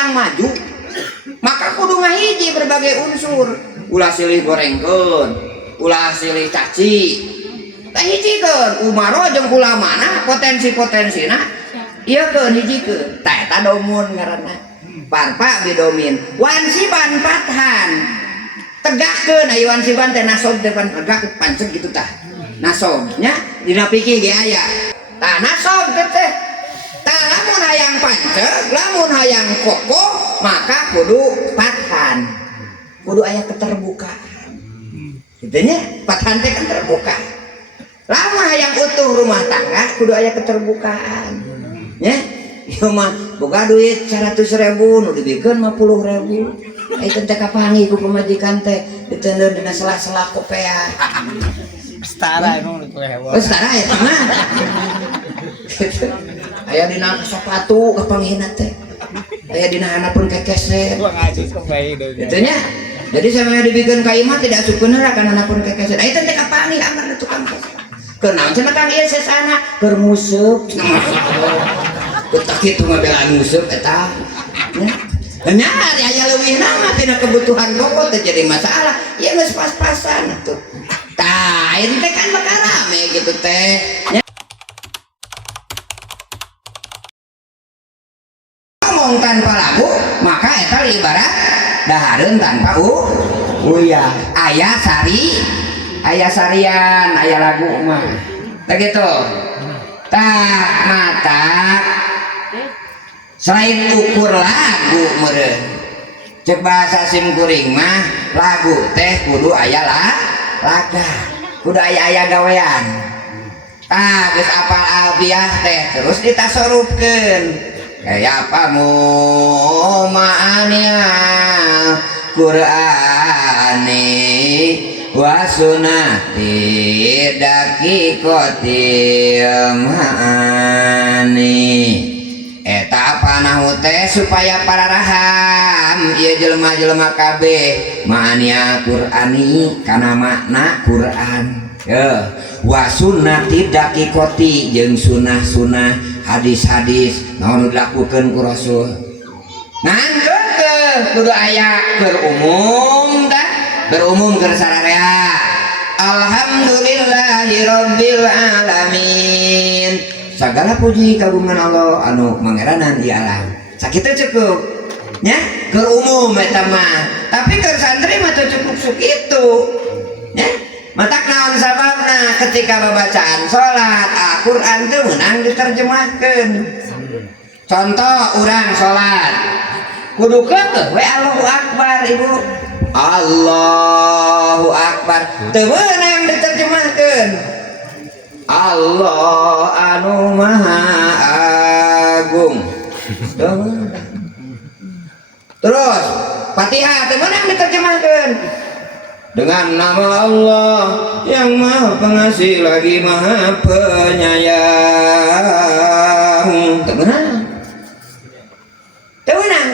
sedang maju maka kudu ngahiji berbagai unsur ulah silih gorengkeun ulah silih caci tah hijikeun umaro jeung ulamana potensi-potensina ieu keun hijikeun tah eta domun ngaranna parpa bidomin wansiban pathan tegakkeun aya wansiban teh nasob depan tegak pancet gitu tah nasobnya dina pikir ge aya tah nasob teh tah lamun hayang pancet lamun hayang kokoh maka kudu pathan kudu aya keterbukaan kitu nya pathan teh kan terbuka lamun hayang utuh rumah tangga kudu aya keterbukaan nya ieu mah boga duit 100.000 nu dibikeun 50.000 itu teh kapangi ku pemajikan teh diteundeun dina sela-sela kopea setara emang itu hewan setara ya mah aya dina sepatu kapanggihna teh aya dina hanapeun kekeset gua ngajus ke bayi dong itu nya jadi samanya dibikeun ka imah tidak sukeunna kana hanapeun kekeset aya teh kapangi amar tukang keur naon cenah Kang ieu sesana keur museup utak kitu ngabelaan museup eta nya aya leuwihna mah tina kebutuhan pokok teh jadi masalah ieu geus pas-pasan atuh tah ayeuna teh kan bakal rame gitu teh ngomong tanpa lagu maka eta ibarat dahareun tanpa uyah aya sari aya sarian aya lagu mah tah gitu tah mata selain ukur lagu meureun cek bahasa simkuring mah lagu teh kudu aya laga kudu aya gawean tah geus apal alfiah teh terus ditasorupkeun kayak apa ma'aniya Qur'ani wa sunnati daqiqatil ma'ani eta panahu teh supaya para raham ieu jelema-jelema kabeh ma'aniya Qur'ani kana makna Qur'an wa sunnati daqiqati jeung sunah-sunah hadis-hadis naon dilakukeun ku Rasul ngangkeun ke kudu aya berumum tah berumum keur sararea alhamdulillahirabbil alamin segala puji kagungan Allah anu mangeranan di alam sakitu cukup nya keur umum eta mah tapi keur santri mah teu cukup sakitu nya matak naon sababna ketika babacaan salat Al-Qur'an teh meunang diterjemahkeun contoh urang salat kudu keuteuh we Allahu Akbar ibu Allahu Akbar teu meunang diterjemahkeun Allah anu maha agung terus Fatihah teu meunang diterjemahkeun dengan nama Allah yang maha pengasih lagi maha penyayang temenan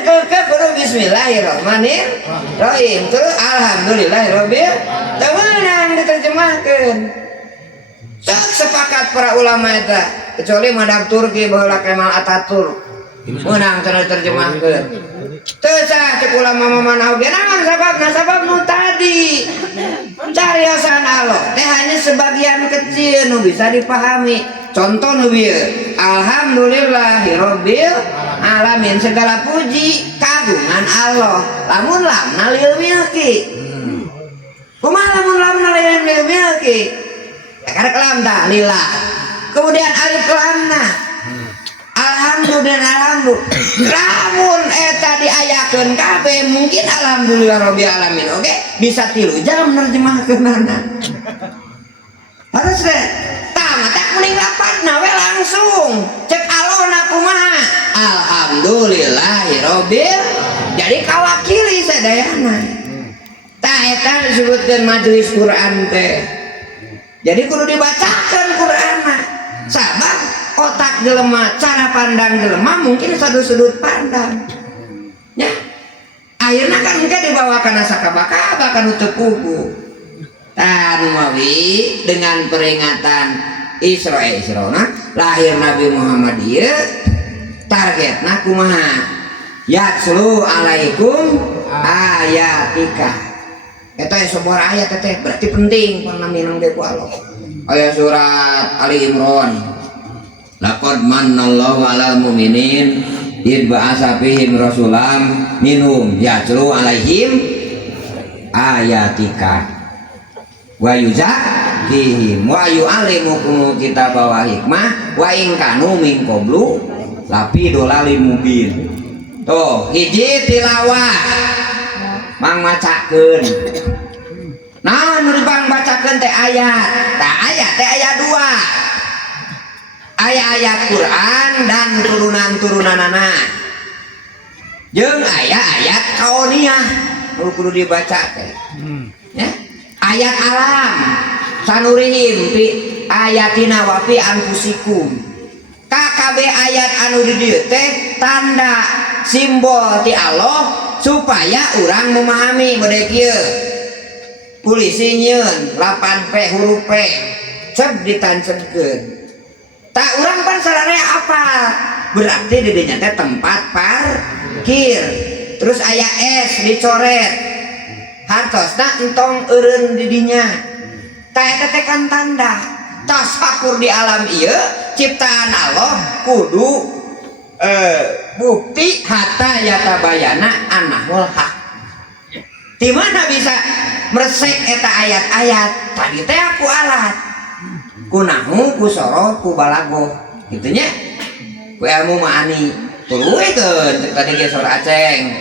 ke kudu bismillahirrahmanirrahim terus alhamdulillahirabbil temenan diterjemahkeun sepakat para ulama eta kecuali madhab Turki baheula Kemal Ataturk meunang terjemahkeun teu sah cek ulama mamana oge naon sababna sabab nu tadi cariosan Allah teh hanya sebagian kecil nu bisa dipahami contoh nu bieu alhamdulillahirabbil alamin segala puji kagungan Allah lamun lamna lil milki kumaha lamun lamna lil milki karek lam tah lillah kemudian alif lamna alhamdulillah lamun eta diayakeun kabeh mungkin alhamdulillah rabbil alamin oke bisa 3 jam nerjemahkeunana harus teh tah tak mending lapatna we langsung cek alona kumaha alhamdulillahirabbil jadi kawakili sadayana tah eta disebutkeun majelis Quran teh jadi kudu dibacakeun Qur'anna sabab otak jelema cara pandang jelema mungkin sudut pandang ya ayeuna kan engke dibawa kana sakabaka kana teu pugu tah numawi dengan peringatan Isra lahir Nabi Muhammad ieu targetna kumaha Yatslu alaikum ayatika. Eta sebuah ayat teh berarti penting pang minang ge ku Allah. Aya surat Ali Imran. Laqad mannallahu 'alal mu'minin id ba'atsa fihim rasulam minhum yatslu alaihim ayatika wa yuzakkihim wa yu'allimukum kitaba wa hikmah wa in kanu min qablu lafi dolalin mubin. Tuh hiji tilawah mang macakeun. Nah nu bang bacakeun teh ayat. Tah ayat teh aya dua. Ayat Quran dan turunan-turunanana. Jeung aya ayat kauniyah nu kudu dibaca teh. Ya. Ayat alam sanurihim fi ayatina wa fi anfusikum. KKB ayat anu di dieu teh tanda simbol ti Allah supaya orang memahami bade kieu. Polisi nyeun 8P huruf P cep ditancekeun. Tak urang pan sararea apa? Berarti di dinya teh tempat parkir. Terus aya S dicoret. Hartosna entong eureun di dinya. Tah eta teh kan tanda tasakur di alam ieu ciptaan Allah kudu bukti hatta yatabayana annahul haq. Di mana bisa meresek eta ayat-ayat? Tadi teh aku alat. Kunahu ku soroh ku balago. Kitu nya. Ku ilmu ma'ani. Tuluikeun cek tadi ge sora Aceng.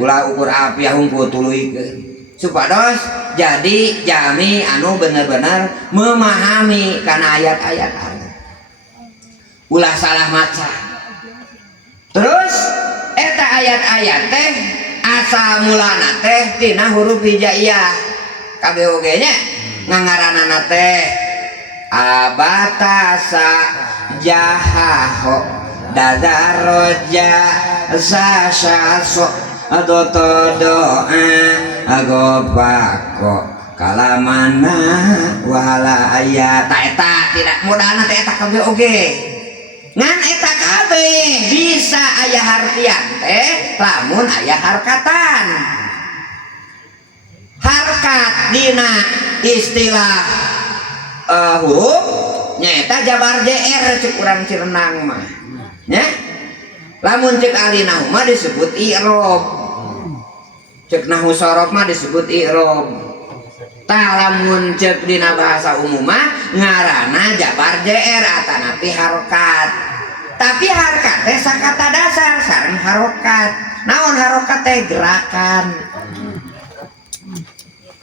Ulah ukur api hungku tuluikeun. Supados jadi jami anu bener-bener memahami kana ayat-ayat Allah. Ulah salah maca. Terus eta ayat-ayat teh asa mulana teh tina huruf hijaiyah. Kabeh oge nya ngangaranana teh abatasa jahaho dadaroja sasaso adotodoa agopako kalamana wala ayat. Eta tidak modalna teh eta kabeh oge. Ngan eta kabeh bisa aya hartian teh lamun aya harkatan. Harkat dina istilah huruf nyaeta jabar JR cek urang Cirenang mah. Nya? Lamun cek alina mah disebut i'rab. Cek nahu sorof mah disebut i'rab. Tah lamun cek dina bahasa umum mah ngaranna jabar JR atanapi harokat. Tapi harokat teh sakata dasar sareng harokat. Naon harokat teh gerakan.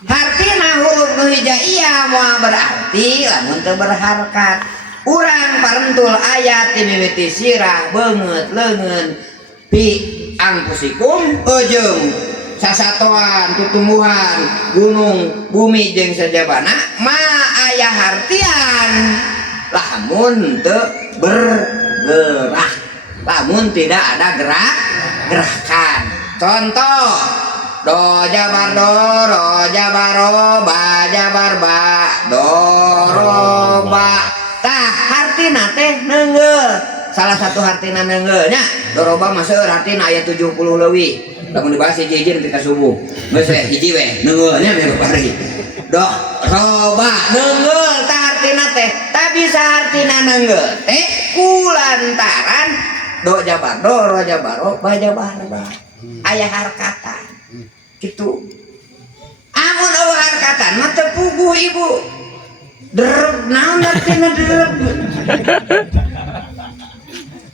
Hartina huruf nu hijaiyah moal berarti lamun teu berharokat. Urang parentul ayat ti mimiti sirah beungeut leungeun pi angpusikum jeung sasatoan tutumbuhan gunung bumi jeung sajabana ma aya hartian lamun teu bergerak, lamun tidak ada gerakan. Contoh do jabar do, ro jabar ro, ba jabar ba, do ro ba. Tah hartina teh neungeul. Salah satu hartina neungeul nya. Do ro ba mah seueur hartina aya 70 leuwih. Lamun dibahas hiji nepi ka subuh. Geus we hiji we neungeul nya meh bari. Do ro ba neungeul tah hartina teh. Tah bisa hartina neungeul teh kulantaran do jabar do, ro jabar ro, ba jabar ba. Aya harkatan. Gitu. Amun eueuh harkatan mah teu puguh ibu. Derep naon artina derep.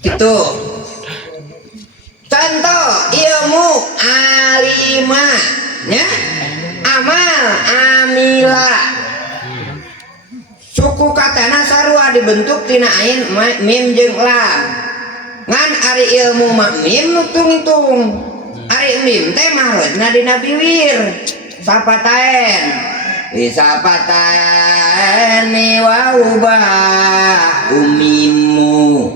Gitu. Contoh ilmu alimah ya. Amal amila. Suku katana sarua dibentuk tina ain mim jeung lam. Ngan ari ilmu mah mim nutung-tung. Ari mim teh mahrojna dina biwir. Sapataen. Isapatani wa uba umimu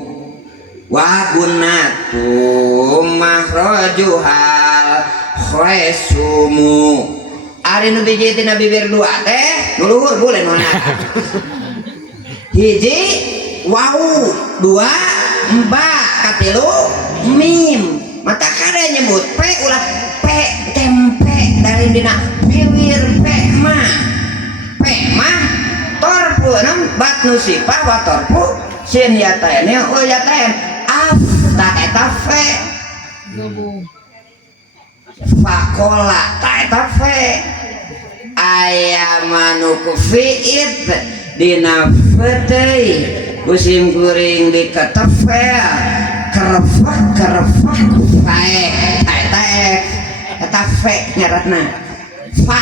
wa gunatu mahrojuhal khresumu. Ari nu biji tina bibir dua teh nu luhur boleh nona. Hiji wau, dua mba, katilu mim. mata kada nyebut pe ulah pe tempe dari dina bibir pe mah torpu nam bat nusipah wa torpu sin yataen o yataen af ta eta fe fakola ta eta fe aya manuku fiit dina fetei musim kuring di ketefe kerefak fae eta fe nyaratna fa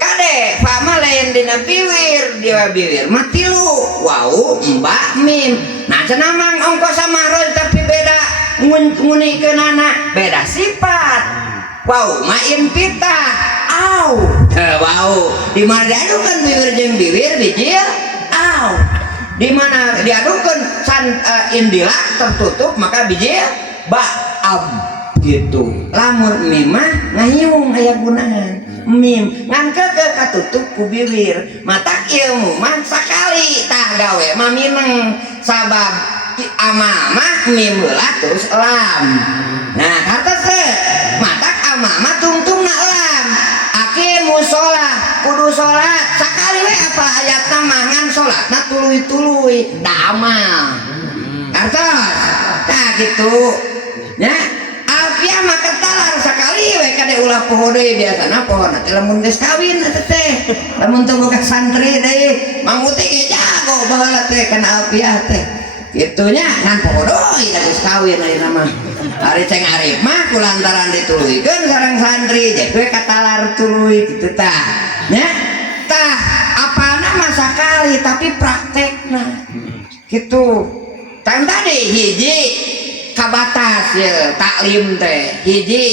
kade fa mah lain dina biwir dia biwir mah tilu wau mbak mim nah cenah mang ongkos sama roy tapi beda ngunikeunana beda sifat wau mah impita au wau di mana diadukeun bibir jeung bibir bijil au di mana diadukeun indila tertutup maka bijil ba ab gitu lamun mimah ngayung aya gunaan mim ngan keke katutup ku bibir mata ilmu mah sakali tah gawe mah mineng sabab amamah mim heula terus lam nah hartos matak amamah tungtungna lam aqimus sholat kudu sholat sakali we apa ayatna mangan sholatna tuluy-tuluy da amal hartos tah gitu nya alfiah mah ketalar sakali we kade ulah poho deui biasana pohona teh lamun geus kawin eta teh lamun teu boga santri deui mangu teh ge jago baheula teh kana alfiah teh gitunya ngan poho deui da geus kawin ayeuna mah ari ceng arif mah kulantaran dituluykeun sareng santri jadi we katalar tuluy kitu tah nya tah apana mah sakali tapi praktekna kitu tan tadi hiji kabatas ya taklim teh hiji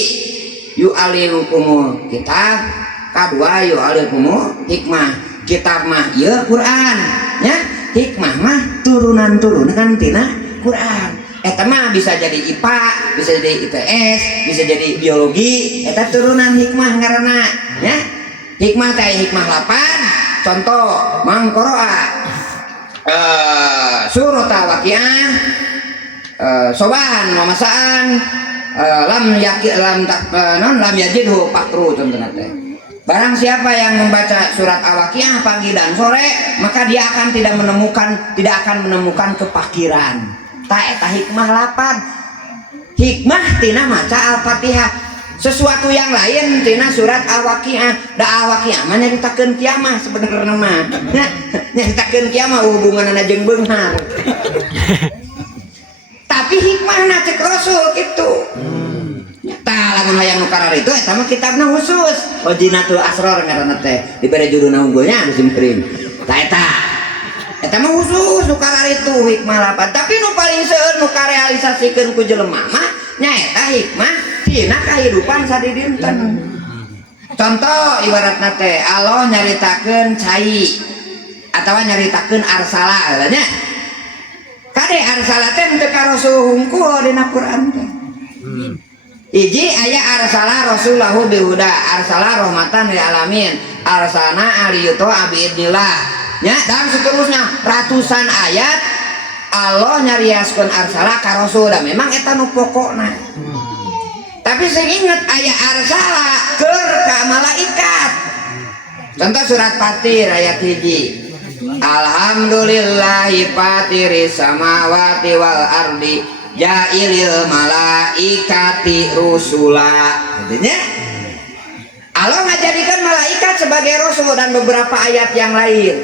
yu alimukum kitab kadua yu alimukum hikmah kitab mah ieu Quran nya hikmah mah turunan-turunan tina Quran eta mah bisa jadi IPA bisa jadi IPS bisa jadi biologi eta turunan hikmah ngaranna nya hikmah teh hikmah 8 contoh mangqoroa surat Al-Waqiah sobahan mamasaan lam yajidhu pakru contohnya teh barang siapa yang membaca surat Al-Waqiah pagi dan sore maka dia akan tidak akan menemukan kepakiran ta eta hikmah 8 hikmah tina maca Al-Fatihah sesuatu yang lain tina surat Al-Waqiah da Al-Waqiah mah nyaritakeun kiamah sebenarnya mah nyaritakeun kiamah hubunganna jeung beunghar tapi hikmahna cek Rasul gitu tah lamun hayang nu karar itu eta mah kitabna khusus Wajinatul Asrar ngaranna teh dibere judulna unggulnya anu simprim tah eta mah khusus nu karar itu hikmah 8 tapi nu paling seueur nu karealisasikeun ku jelema mah nyaeta hikmah tina kahidupan sadidinten contoh ibaratna teh Allah nyaritakeun cai atawa nyaritakeun arsala nya kade arsala teh teu ka Rasul hungkul dina Quran teh hiji aya arsala rasulahu bihuda arsala rahmatan lil alamin arsalna aliyuto abidillah nya dan seterusnya ratusan ayat Allah nyariaskeun arsala ka Rasul da memang eta nu pokokna tapi sing inget aya arsala keur ka malaikat contoh surat Fatir ayat hiji alhamdulillahi fatiris samawati wal ardi ja'ilil malaikati rusula artinya Allah ngajadikan malaikat sebagai rasul dan beberapa ayat yang lain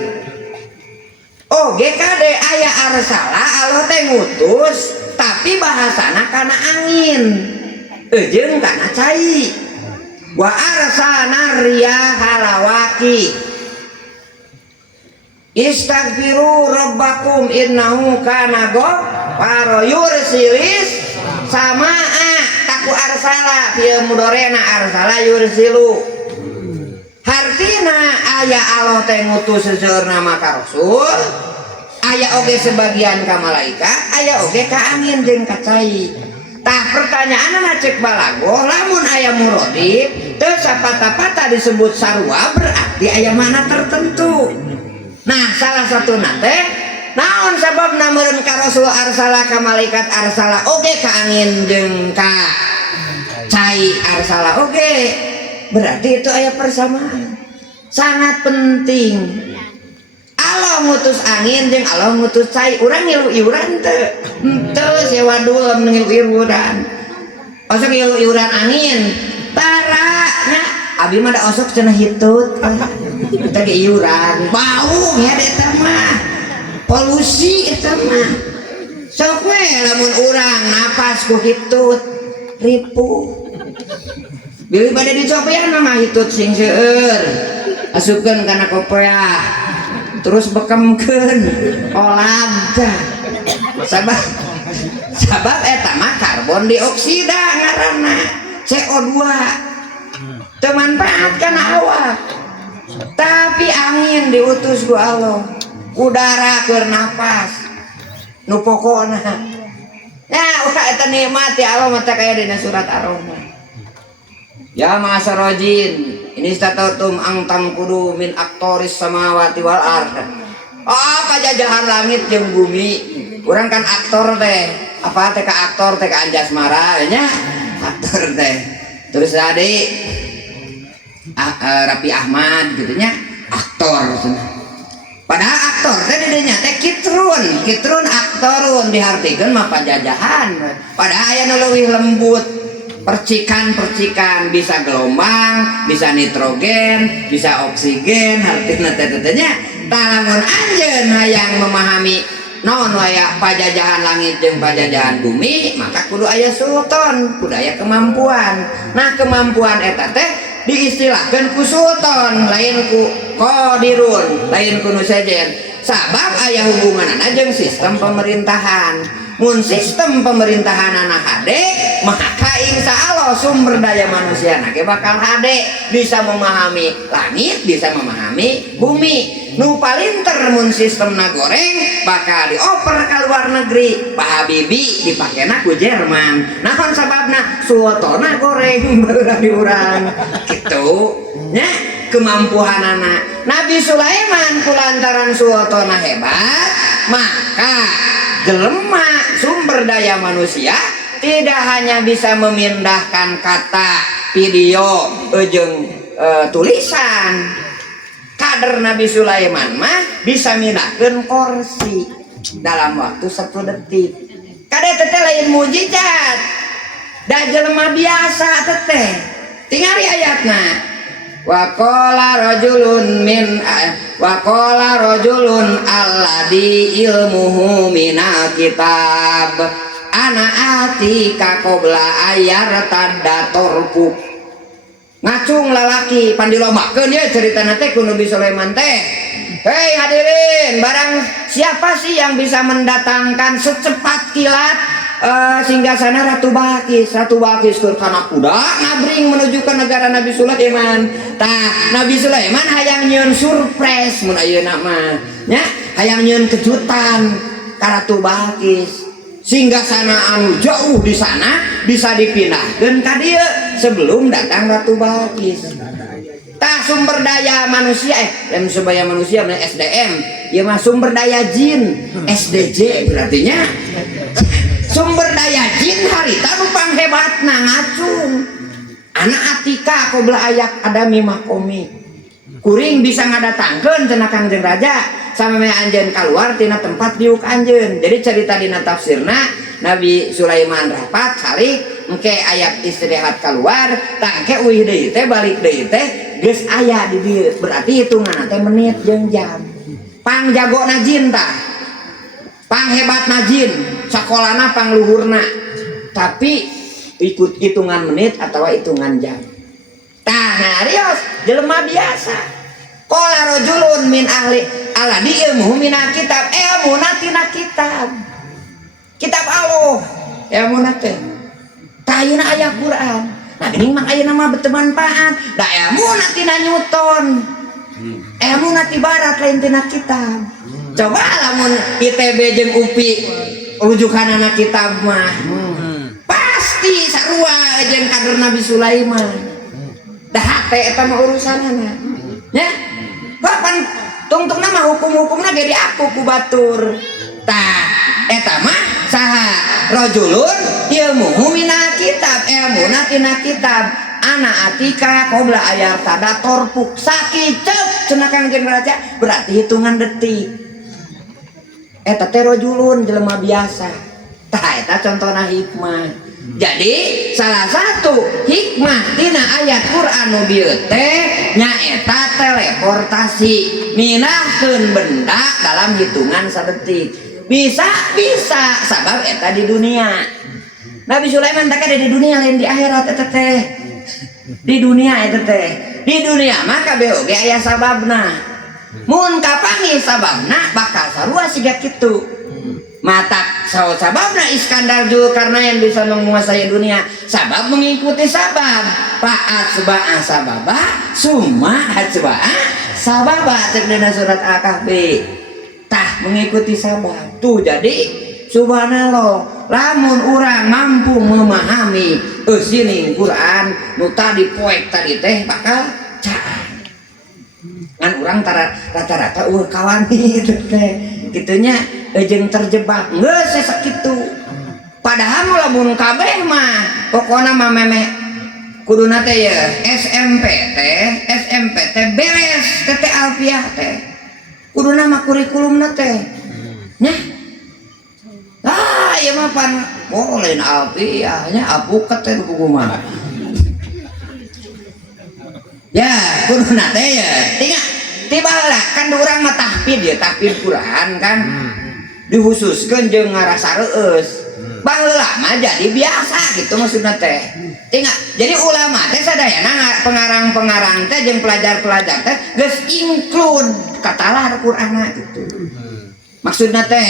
oh GKD aya arsala Allah teh ngutus tapi bahasana kana angin jeung kana cai wa arsalna riyaha lawaqi istaghfiru rabbakum innahu kana ghafara yursilis samaa taku arsala fieu mudorena arsala yursilu hartina aya Allah teh ngutus seueurna maka rasul aya oge sebagian ka malaikat aya oge ka angin jeung ka cai tah pertanyaanna cek balago lamun aya muradib teu sapata-pata disebut sarua berarti aya makna tertentu. Nah salah satu nate naon sababna meureun ka Rasul arsala ka malaikat arsala oge ka angin jeung ka cai arsala oge. Berarti itu aya persamaan. Sangat penting. Allah ngutus angin jeung Allah ngutus cai. Urang ngilu iuran teu? Teu sewa dulem ngilu iuran. Osok ngilu iuran angin. Tara nya abi mah da osok cenah hitut. Kita ge iuran. Bau nya eta mah. Polusi eta mah. Sok we lamun urang napas ku hitut ripuh. Bilih bade dicopean mah hitut sing seueur. Asupkeun kana kopeah. Terus bekemkeun olahraga. Sabab eta mah karbon dioksida ngaranna CO2. Teu manfaat kana awak. Tapi angin diutus ku Allah. Udara keur napas. Nu pokona. Ya, ulah eta nikmat ya Allah mata kaya dina surat Ar-Rahman. Ya ma'asarojin, ini statutum angtang kudu min aktoris samawati wal ard. Pajajahan langit jeung bumi. Urang kan aktor teh. Apa teh ka aktor teh ka anjasmara nya? Aktor teh. Terus tadi Raffi Ahmad gitu nya, aktor cenah. Padahal aktor teh didinya teh kitrun aktorun dihartikeun mah pajajahan. Padahal aya nu leuwih lembut. Percikan bisa gelombang, bisa nitrogen, bisa oksigen, artinya tetenya talamun anjeun hayang memahami naon aya pajajahan langit jeung pajajahan bumi, maka kudu aya sultan, kudu aya kemampuan. Nah, kemampuan eta teh diistilahkeun ku sultan, lain ku qadirun, lain ku nusajen. Sabab aya hubunganana jeung sistem pemerintahan. Mun sistem pemerintahan anak hade, maka insya Allah sumber daya manusia nake bakal hade, bisa memahami langit, bisa memahami bumi. Nu palinter mun sistem goreng bakal dioper ke luar negeri. Pak Habibie dipakena ku Jerman. Naon sababna? Suotona goreng beurang diurang. Gitu. Nya kemampuan anak Nabi Sulaiman kulantaran suotona hebat, maka jelema sumber daya manusia tidak hanya bisa memindahkan kata, video, jeung tulisan. Kader Nabi Sulaiman mah bisa mindahkeun kursi dalam waktu 1 detik. Kade teteh lain mujizat. Da jelema biasa teteh. Tingali ayatna. Wa qala rajulun alladhi ilmuhu minal kitab ana atika qabla ayartadatorku. Ngacung lalaki pandilomakeun ye caritana teh ku Nabi Sulaiman teh. Hei hadirin, barang siapa sih yang bisa mendatangkan secepat kilat singgasana Ratu Balqis keur kana kuda ngabring menuju ke negara Nabi Sulaiman. Tah Nabi Sulaiman hayang nyieun surprise mun ayeuna mah nya, hayang nyieun kejutan ka Ratu Balqis. Singgasana anu jauh di sana bisa dipindahkeun ka dieu sebelum datang Ratu Balqis. Tah sumber daya manusia sumber daya manusia SDM, ieu mah sumber daya jin SDJ berartinya. Sumber daya jin harita nu panghebatna ngacung. Anak atika qabla ayak adami makomi. Kuring bisa ngadatangkeun cenah Kangjeng Raja sameme anjeun kaluar tina tempat diuk anjeun. Jadi cerita dina tafsirna Nabi Sulaiman rapat salik engke ayat istirahat keluar, tangke uih deui teh balik deui teh geus aya di dieu. Berarti hitunganna teh menit jeung jam. Pangjagona jin tah. Panghebatna jin, sakolana pangluhurna. Tapi ikut hitungan menit atau hitungan jam. Tah narios jelema biasa. Qala rajulun min ahli alladhi ilmuhu minal kitab, ilmuna tina kitab. Kitab Allah. Ilmuna teh. Tayuna aya Quran. Nah geuning mah ayeuna mah beuteun manfaat. Da ilmuna tina Newton. Ilmuna ti barat lain tina kitab. Coba lamun ITB jeung UPI rujukanana kitab mah. Pasti sarua jeung kader Nabi Sulaiman. Dah teh eta mah urusanana. Nya, kapan tungtung nama hukum-hukumna jadi aku ku batur tah eta mah saha rajulun ilmu mina kitab ilmuna tina kitab ana atika qobla ayar tada torpuk sakicep cenah Kangjeng Raja berarti hitungan detik eta teh rajulun jelema biasa tah eta contohna hikmah. Jadi salah satu hikmah tina ayat Quran nu bieu teh nyaeta teleportasi minahkeun benda dalam hitungan sadetik bisa sabab eta di dunia Nabi Sulaiman tak ada di dunia lain di akhirat eta teh di dunia eta teh di dunia maka beoge aya sababna mun kapangi sababna bakal sarua siga kitu mata sababna Iskandar Zulkarnain bisa menguasai dunia sabab mengikuti sabab fa'at seba'ah sababa summa hatseba'a sababa cek surat Al-Kahfi tah mengikuti sabab tuh jadi subhanallah lamun urang mampu memahami eusining Quran nu tadi poek tadi teh bakal caan ngan urang rata-rata kawan itu teh gitunya jeung terjebak geus sakitu padahal lamun kabeh mah pokona mah memeh kuduna teh ya SMP beres teh alfiah teh kuduna mah kurikulumna teh nya ieu mah pan lain alfiah nya apuket teh kumaha ya kuduna teh ya tinggal tibalah kan urang mah tahfidz ya tahfidz Quran kan dikhususkan jeung ngarasa reueus baheula mah jadi biasa gitu maksudna teh tinggal jadi ulama teh sadayana pengarang-pengarang teh jeung pelajar-pelajar teh geus include katalah Qur'ana gitu maksudna teh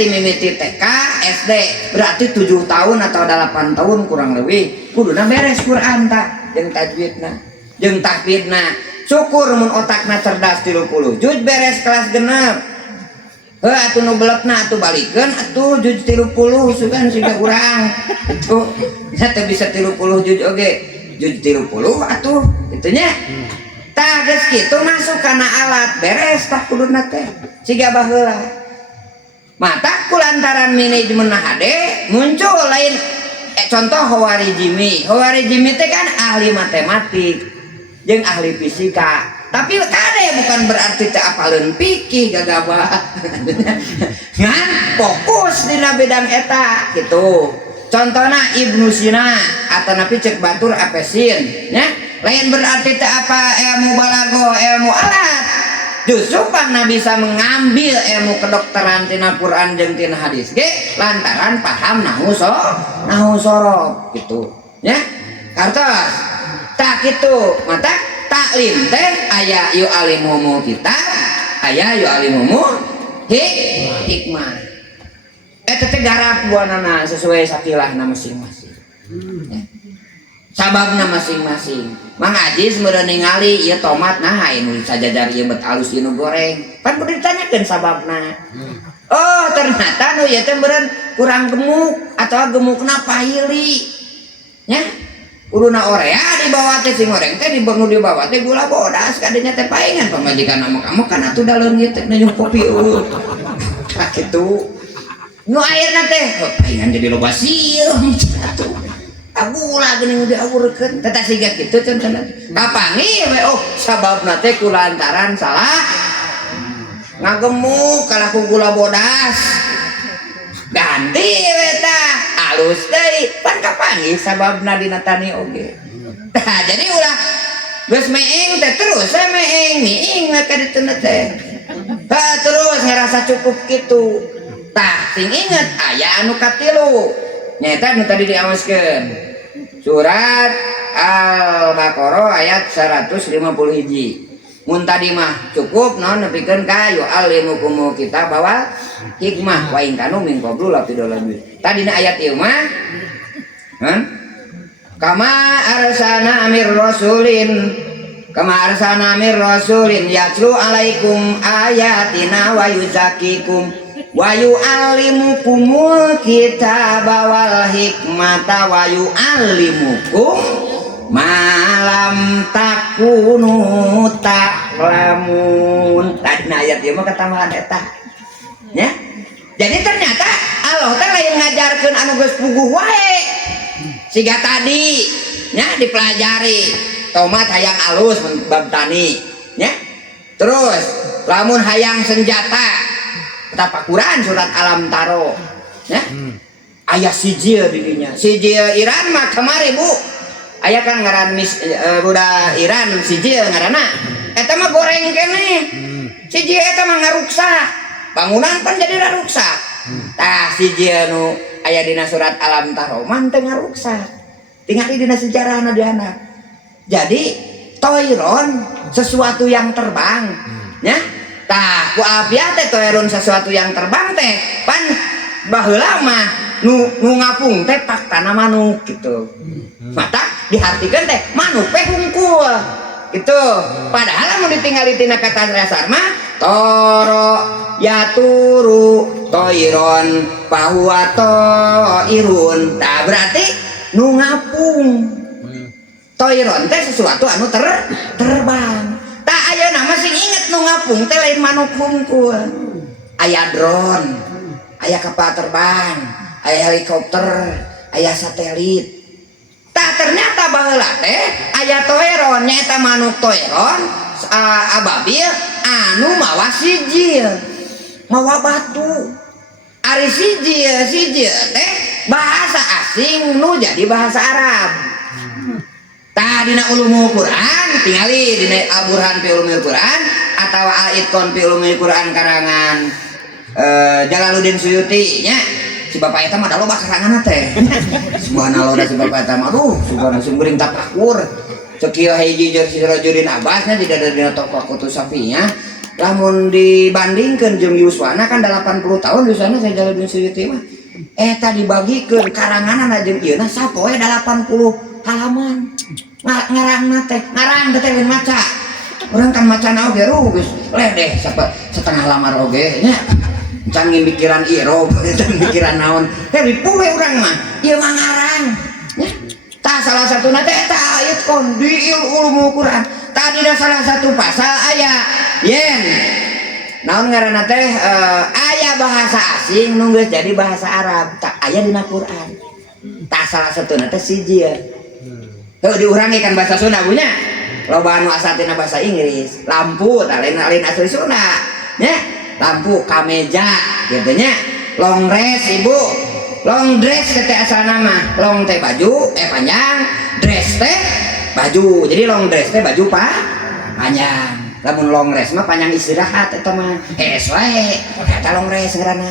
ti mimiti TK SD berarti 7 tahun atau 8 tahun kurang lebih kuduna beres Quran tak jeung tajwidna jeung tahfidna syukur mun otakna cerdas 30 juz beres kelas genep atuh nu beletna atuh balikeun atuh juz 30 sugan siga urang itu teh bisa 30 juz oge juz 30 atuh kitu nya tah geus kitu masuk kana alat beres tah kuduna teh siga baheula mata kulantaran manajemen hade muncul lain contoh Hawarijimi teh kan ahli matematik jeung ahli fisika tapi kade bukan berarti teh apaleun fikih gagabah ngan fokus dina bidang eta gitu contohna Ibnu Sina atanapi cek batur apesin nya lain berarti teh apa ilmu balago ilmu alat justru pangna bisa mengambil ilmu kedokteran tina Quran jeung tina hadis ge lantaran paham nahu sorok gitu nya kartos tak gitu mata taklim teh aya yu alimumu kitab aya yu alimumu hikmah eta teh garap buanana sesuai sakilahna masing-masing ya. Sababna masing-masing Mang Ajis meureun ningali ieu tomat nah anu sajajar ieu bet alus ieu nu goreng pan kudu ditanyakeun sababna oh ternyata nu ieu teh meureun kurang gemuk atau gemukna pahili nya kuduna orea di bawah teh sing goreng teh dibangun di bawah teh gula bodas kadenya teh paengan pamajikan kamu kan atuh daleun ieu teh nyup kopi tak kitu nu airna teh paengan jadi loba sieum atuh agula geuning diawurkeun teh siga kitu contohna kapangi we oh sababna teh kulantaran salah ngagemuk kalah ku gula bodas ganti we tah alus deui pan kapangi sababna dina tani oge tah jadi ulah geus meeng teh terus meeng miing we ka ditu teh terus ngerasa cukup kitu tah sing inget aya anu katilu nyaeta nu tadi diawaskeun surat Al-Baqarah ayat 151 mun tadi mah cukup naon nepikeun ka yu alimukum kitab bahwa hikmah wa in kanu min qablu la fidalabi tadina ayat ieu mah kama arsalna amir rasulin yatlu alaikum ayatina wa yuzakikum wa yu'allimukumul kitaba wal hikmata wa yu'allimukum malam takunu lamun tadi ayat ieu mah ketambahan eta nya. Jadi ternyata Allah teh lain ngajarkeun anu geus puguh wae siga tadi nya dipelajari tomat hayang alus bab tani nya. Terus lamun hayang senjata tapakuran surat Alam Taro ya. Aya siji di dinya siji Iran mah kemari Bu aya kan ngaran budak Iran siji ngaranna eta mah goreng keneh siji eta mah ngaruksak bangunan pan jadi raruksak tah siji anu aya dina surat Alam Taro mah teu ngaruksak tinggal dina sejarahna di anak. Jadi toiron sesuatu yang terbang ya. Tah ku abia teh toiron sesuatu yang terbang teh pan baheula mah nu ngapung teh paktana manuk gitu. Mata dihartikeun teh manuk teh hungkul gitu. Padahal mun ditinggali tina kata dasar mah toro yaturu toiron pahuwa toirun. Tah berarti nu ngapung. Toiron teh sesuatu anu terbang. Tak ayeuna mah sing inget nu ngapung teh lain manuk hungkul. Aya drone, aya kapal terbang, aya helikopter, aya satelit. Tak ternyata baheula teh aya toiron nyaeta manuk toiron ababil anu mawa sijil, mawa batu. Ari sijil teh bahasa asing nu jadi bahasa Arab. Tah dina ulumul Quran tingali dina Al-Burhan fi ulumul Quran atau Al-Itqan fi ulumul Quran karangan Jalaluddin Suyuti nya si bapak eta mah da loba karanganna teh. Subhanallah da si bapak eta mah aduh subhanallah sing geuring tapakur. Sakieu hiji jeung si Sirajuddin Abbasnya tidak ada dina tokoh Qutus Safinya. Lamun dibandingkeun jeung yuswana kan 80 tahun yuswana si Jalaluddin Suyuti mah eta dibagikeun karanganna jeung ieu na sapoe 80 halaman. Ngarang teh lain maca. Urang kan macana oge geus ledeh setengah lamar oge nya. Can mikiran irob, can mikiran naon. Heuh puwe urang mah. Ieu mah ngarang. Nya. Tah salah satuna teh eta ayat kon di ulumul Quran. Tah dina salah satu pasal aya yen naon ngaranna teh aya bahasa asing nu geus jadi bahasa Arab. Tah aya dina Quran. Tah salah satuna teh sijil. Diurangi kan bahasa Sunda punya loba anu asal tina bahasa Inggris lampu lain asli Sunda nya lampu kameja gitu nya long dress ibu long dress teh asal nama long teh baju panjang dress teh baju jadi long dress teh baju panjang lamun long dress mah panjang istirahat eta mah wae eta long dress ngaranna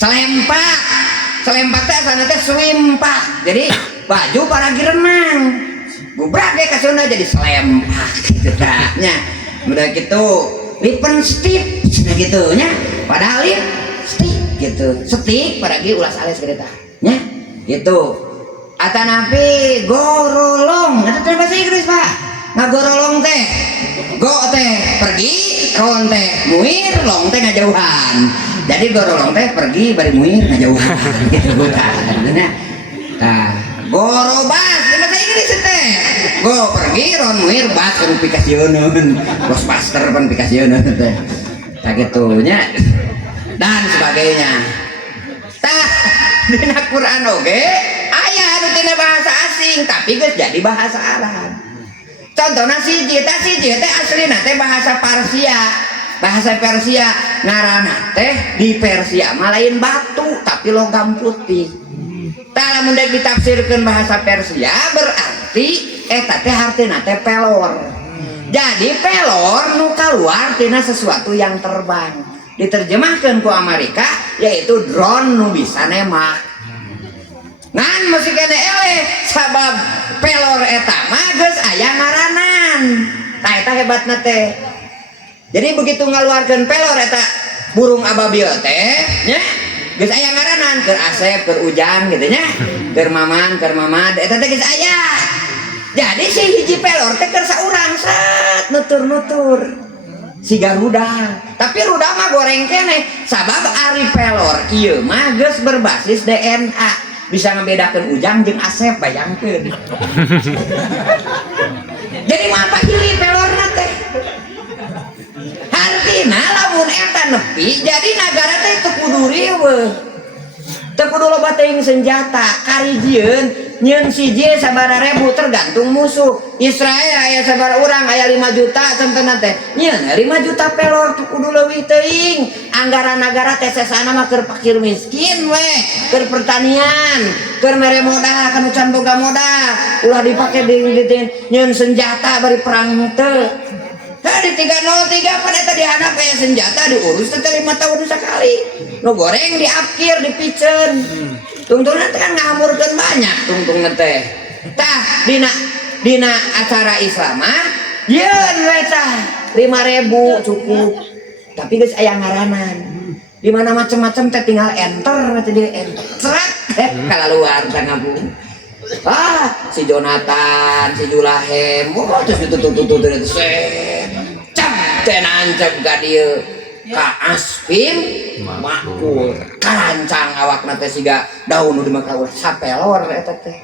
selempak teh asalna teh swimpak jadi baju para renang gubrak deh ke Sunda jadi selempak gitu nya udah gitu lipstick gitu nya padahal lipstick gitu stick pada gi ulas alis gitu nya gitu atanapi gorolong itu bahasa Inggris Pak ngagorolong teh go teh pergi ron teh muir long teh ngajauhan jadi gorolong teh pergi bari muir ngajauhan gitu bukan nya nah gorobas bahasa Inggris teh go pergi ron muir bas kan pikasieun Ghostbuster pan pikasieun teh tak gitunya dan sebagainya tah dina Quran oge aya anu tina bahasa asing tapi geus jadi bahasa Arab contohna siji teh aslina teh bahasa Persia ngaranna teh di Persia mah lain batu tapi logam putih. Tah lamun dek ditafsirkeun bahasa Persia berarti eta teh hartina teh pelor. Jadi pelor nu kaluar tina sesuatu yang terbang. Diterjemahkeun ku Amerika yaitu drone nu bisa nembak. Ngan mesti kene eleh sabab pelor eta mah geus aya ngaranan. Tah eta hebatna teh. Jadi begitu ngaluarkeun pelor eta burung ababil teh nya geus aya ngaranan keur Asep, keur Ujang gitu nya. Keur Maman, keur Mamad eta teh geus aya. Jadi si hiji pelor teh keur saurang set nutur-nutur. Si Garuda. Tapi Ruda mah goreng keneh sabab ari pelor ieu mah geus berbasis DNA. Bisa ngebedakeun Ujang jeung Asep bayangkeun. Jadi mah apa hili pelorna teh. Artina lamun eta nepi jadi negara teh teu kudu riweuh. Teu kudu loba teuing senjata, karijieun nyeun siji sabaraha ribu tergantung musuh. Israel aya sabaraha urang aya 5 juta contohna teh. Nyeun 5 juta pelor teu kudu leuwih teuing. Anggaran negara teh sesana mah keur fakir miskin we, keur pertanian, keur mere modal kanu can boga modal, ulah dipake di nyeun senjata bari perang teu. Di 303 pada tadi anak kayak senjata diurus teh 5 tahun sekali. Nu goreng diapkir dipicen. Tungtungna teh kan ngamurkeun banyak tungtungna teh. Tah dina acara Islam mah yeun we tah 5.000 cukup. Tapi geus aya ngaranan. Di mana macam-macam teh tinggal enter teh dia enter. Seret kalaluar teh ngabung. Si Jonathan, si Julahem, terus itu cep nancep ka dieu ka Aspin makul karancang awakna teh siga daun nu dimakan ulah sapelor eta teh.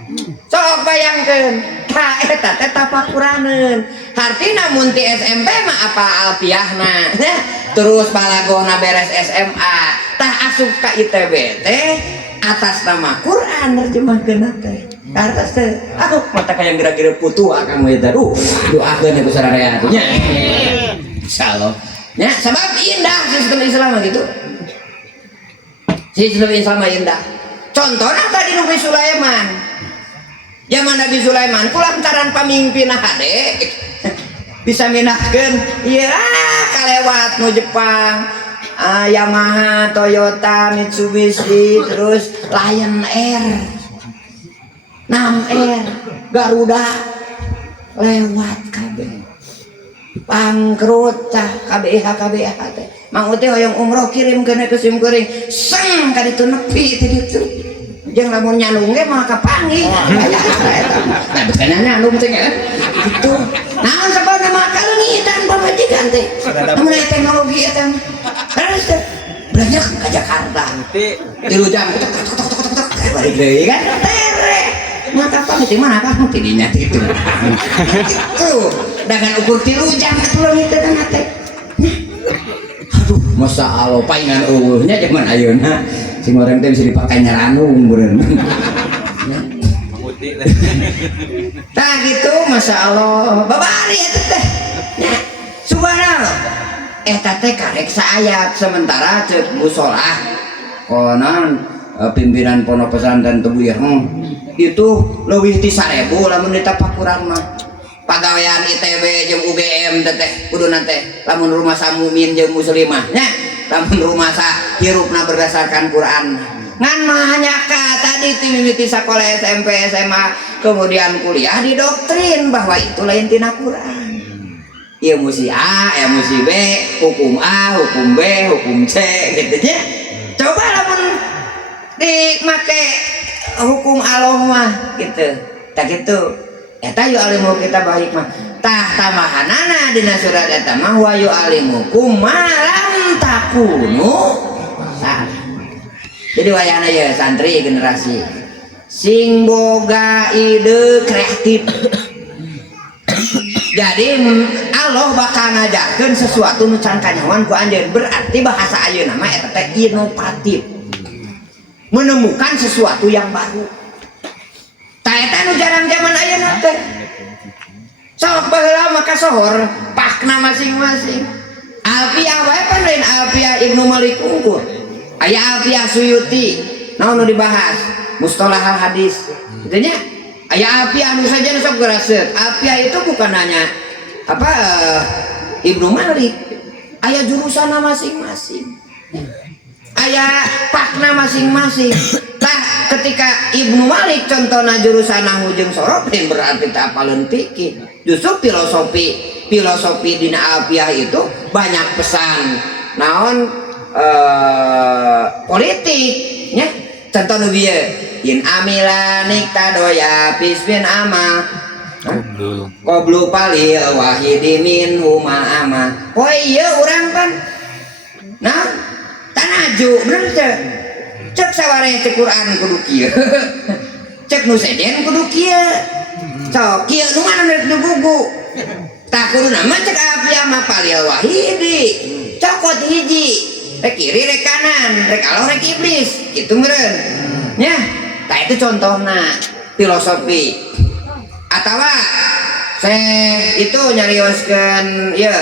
Sok bayangkeun ka eta teh tapakuraneun. Hartina mun ti SMP mah apa alfiahna. Terus balagohna beres SMA, tah asup ka ITB teh atas nama Quran nerjemahkeun teh. Atas teh, mata kayak kira-kira putu akan kita, doakan ya besar area nya, insyaallah. Ya, sebab indah sistem Islam gitu. Sistem Islam indah. Contohnya tadi Nabi Sulaiman, zaman Nabi Sulaiman, kulantaran pamimpin hade bisa minahkan, iya kalewat nu Jepang, Yamaha, Toyota, Mitsubishi, terus Lion Air. 6R Garuda lewat kabeh bangkrut tah KBH teh mang teh hoyong umroh kirim ke sim kuring seng ka ditu nepi teh ditu jeung lamun nyalung ge mah kapanggih aya eta nah betana nyalung teh gitu naon sabana mah kalengitan pamajikan teh mun teknologi eta terus banyak ke Jakarta 3 jam balik deui kan mata apa di mana kamu tidinya itu dengan ukur 3 jam atuh itu dan teh aduh masa Allah paingan eueuhnya zaman ayeuna sing urang teh bisa dipakai nyaranung beureun tah gitu masya Allah babari eta teh nya subhanallah eta teh karek saayat sementara ceuk musolah konon pimpinan pondok pesantren Tebuyeur itu leuwih ti 1000 lamun ditapakuran mah pagawean ITB jeung UGM teh kuduna teh lamun rumah samumin jeung muslimah nya lamun rumah sa hirupna berdasarkan Quran ngan mah hanya ka tadi ti mimiti sakola SMP SMA kemudian kuliah didoktrin bahwa itu lain tina Quran. Ieu musi A, ya musi B, hukum A, hukum B, hukum C gitu nya. Coba lamun dimake hukum Allah mah gitu tak gitu eta yu alimu kita baik mah tah tamahanana dina surat eta mah wa yu alimukum malam takunu salah. Jadi wayana ya santri generasi sing boga ide kreatif jadi Allah bakal ngajarkeun sesuatu nu can kanyawan ku anjeun berarti bahasa ayeuna mah eta teh inovatif menemukan sesuatu yang baru. Tah eta nu jarang zaman ayeuna teh. Sok baheula maka sohor pakna masing-masing. Alfiah wae pan lain Alfiah Ibnu Malik unggul. Aya Alfiah Suyuti. Naon nu dibahas? Mustalah hadis. Kitu nya. Aya Alfiah nu saja sok geraseut. Alfiah itu bukan hanya apa Ibnu Malik. Aya jurusana masing-masing. Aya pakna masing-masing. Tah ketika Ibnu Malik contohna jurusan nahwu jeung sorof berarti teh apaleun fikih. Justru filosofi dina Alfiah itu banyak pesan naon politik nya. Contoh nu bieu in amila niktadoya bisbin amal qoblu palil wahidi min huma ama. Poe ieu urang kan nah tanaju bener cek saware cek Quran kudu kieu cek nu seden kudu kieu sok kieu nu mana nu gugu tak kudu nama cek apiah mah palil wahidi cokot hiji rek kiri rek kanan rek Allah rek iblis gitu meureun nya tah itu contohna filosofi atawa saya itu nyarioskeun ieu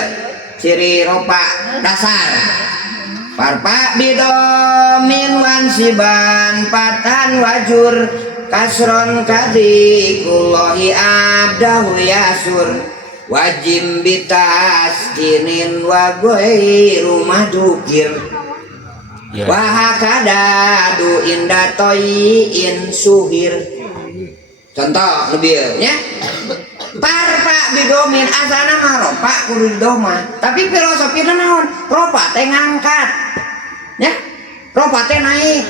ciri ropa dasar parpa bidomin wansiban patan wajur kasron kadi kullahi abdahu yasur wajim bitas kinin wagoi rumah dukir wahakadadu indatoi in suhir contoh lebih ya parpa bidomin asana mah ropa kudu doma tapi filosofi naon ropa teh ngangkat ya ropa teh naik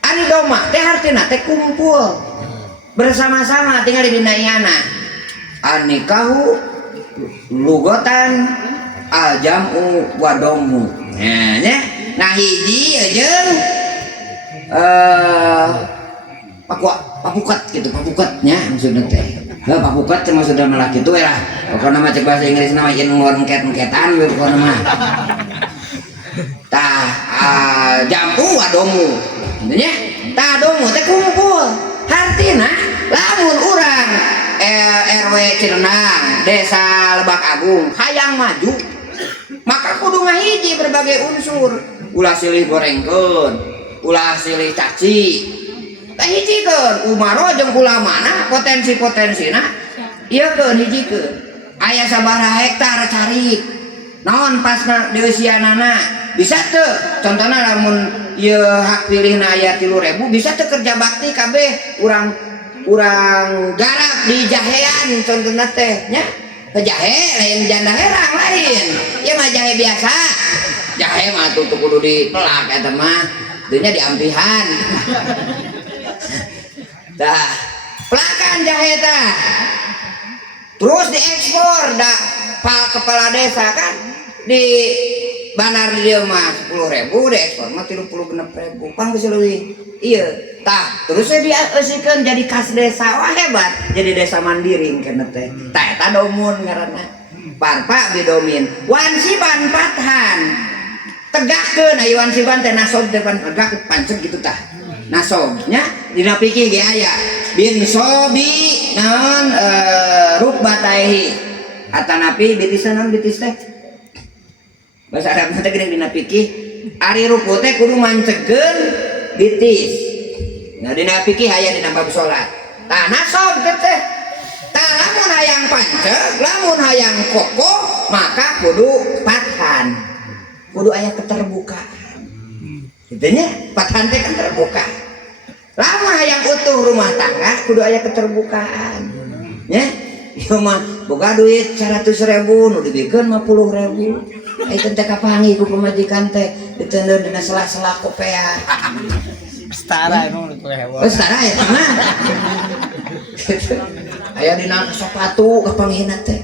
ani doma teh artina teh kumpul bersama-sama tinggal di dinayana anikahu lugotan aljamu wadomu nah hiji jeung papukat gitu papukatnya maksudnya teh papukat cuma sudah melaki itu ya pokoknya mah cek bahasa Inggris nama ngket-ngketan pokoknya mah tah jamu wadomu intinya tah domu teh kumpul hartina lamun urang RW Cirenang Desa Lebak Agung hayang maju maka kudu ngahiji berbagai unsur ulah silih gorengkeun ulah silih caci tah hijikeun umaro jeung ulamana potensi-potensina ieu keun hijikeun aya sabaraha hektar cari naon pasna di usianana bisa teu contohna lamun ieu hak pilihna aya 3.000 bisa teu kerja bakti kabeh urang garap di jahean contohna teh nya jahe lain janda herang lain ieu mah jahe biasa jahe mah tuh kudu dipelak eta mah dunya diampihan dah pelakan jahe tah terus diekspor dah kepala desa kan di bandar dia mah 10.000 diekspor mah 36.000 pang geus leuwih ieu tah terus diasikeun jadi kas desa wah hebat jadi desa mandiri keneh teh tah eta domun ngaranna parpa bidomin wansiban pathan tegakkeun aya wansiban teh nasob depan tegak pancet gitu tah nasobnya dina pikir ge aya bin sobi naon rukbataihi atanapi bitisan bitis teh bahasa Arab teh geuning dina pikir ari ruku teh kudu mancegeun bitis nah dina pikir aya dina bab salat tah nasob teh tah lamun hayang panceg lamun hayang kokoh maka kudu pathan kudu aya keterbukaan itunya pathan teh kan terbuka lamun hayang utuh rumah tangga kudu aya keterbukaan nya ieu mah boga duit 100.000 nu dibikeun 50.000 ai teh kapangi ku pamajikan teh diteundeun dina sela-sela kopea setara emang lu hewan setara ya mah aya dina sepatu kapanggihna teh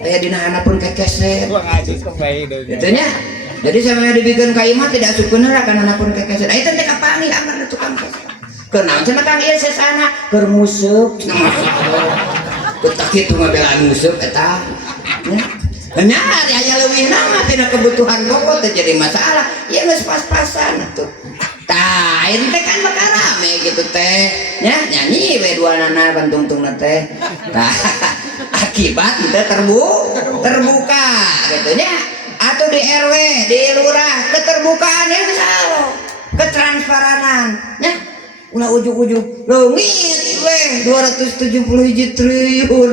aya dina hanapeun kekeset gua ngaji kembali dong itunya jadi saya dibikin kaimah tidak sukuner akan anakpun kekeset itu teh kapangi amar tukang kekeset kenal cenah kang ieu sesana keur museup betak kitu ngabelaan museup eta nya aya leuwihna mah tina kebutuhan pokok teh jadi masalah ieu geus pas-pasan atuh tah ieu teh kan bakal rame gitu teh nya nyanyi we duanana bantungtungna teh tah akibat teh terbuka gitu nya atau di RW, di lurah, keterbukaan ya bisa lo, ketransparanan, ya, ulah ujuk-ujuk, lengit, 271 triliun,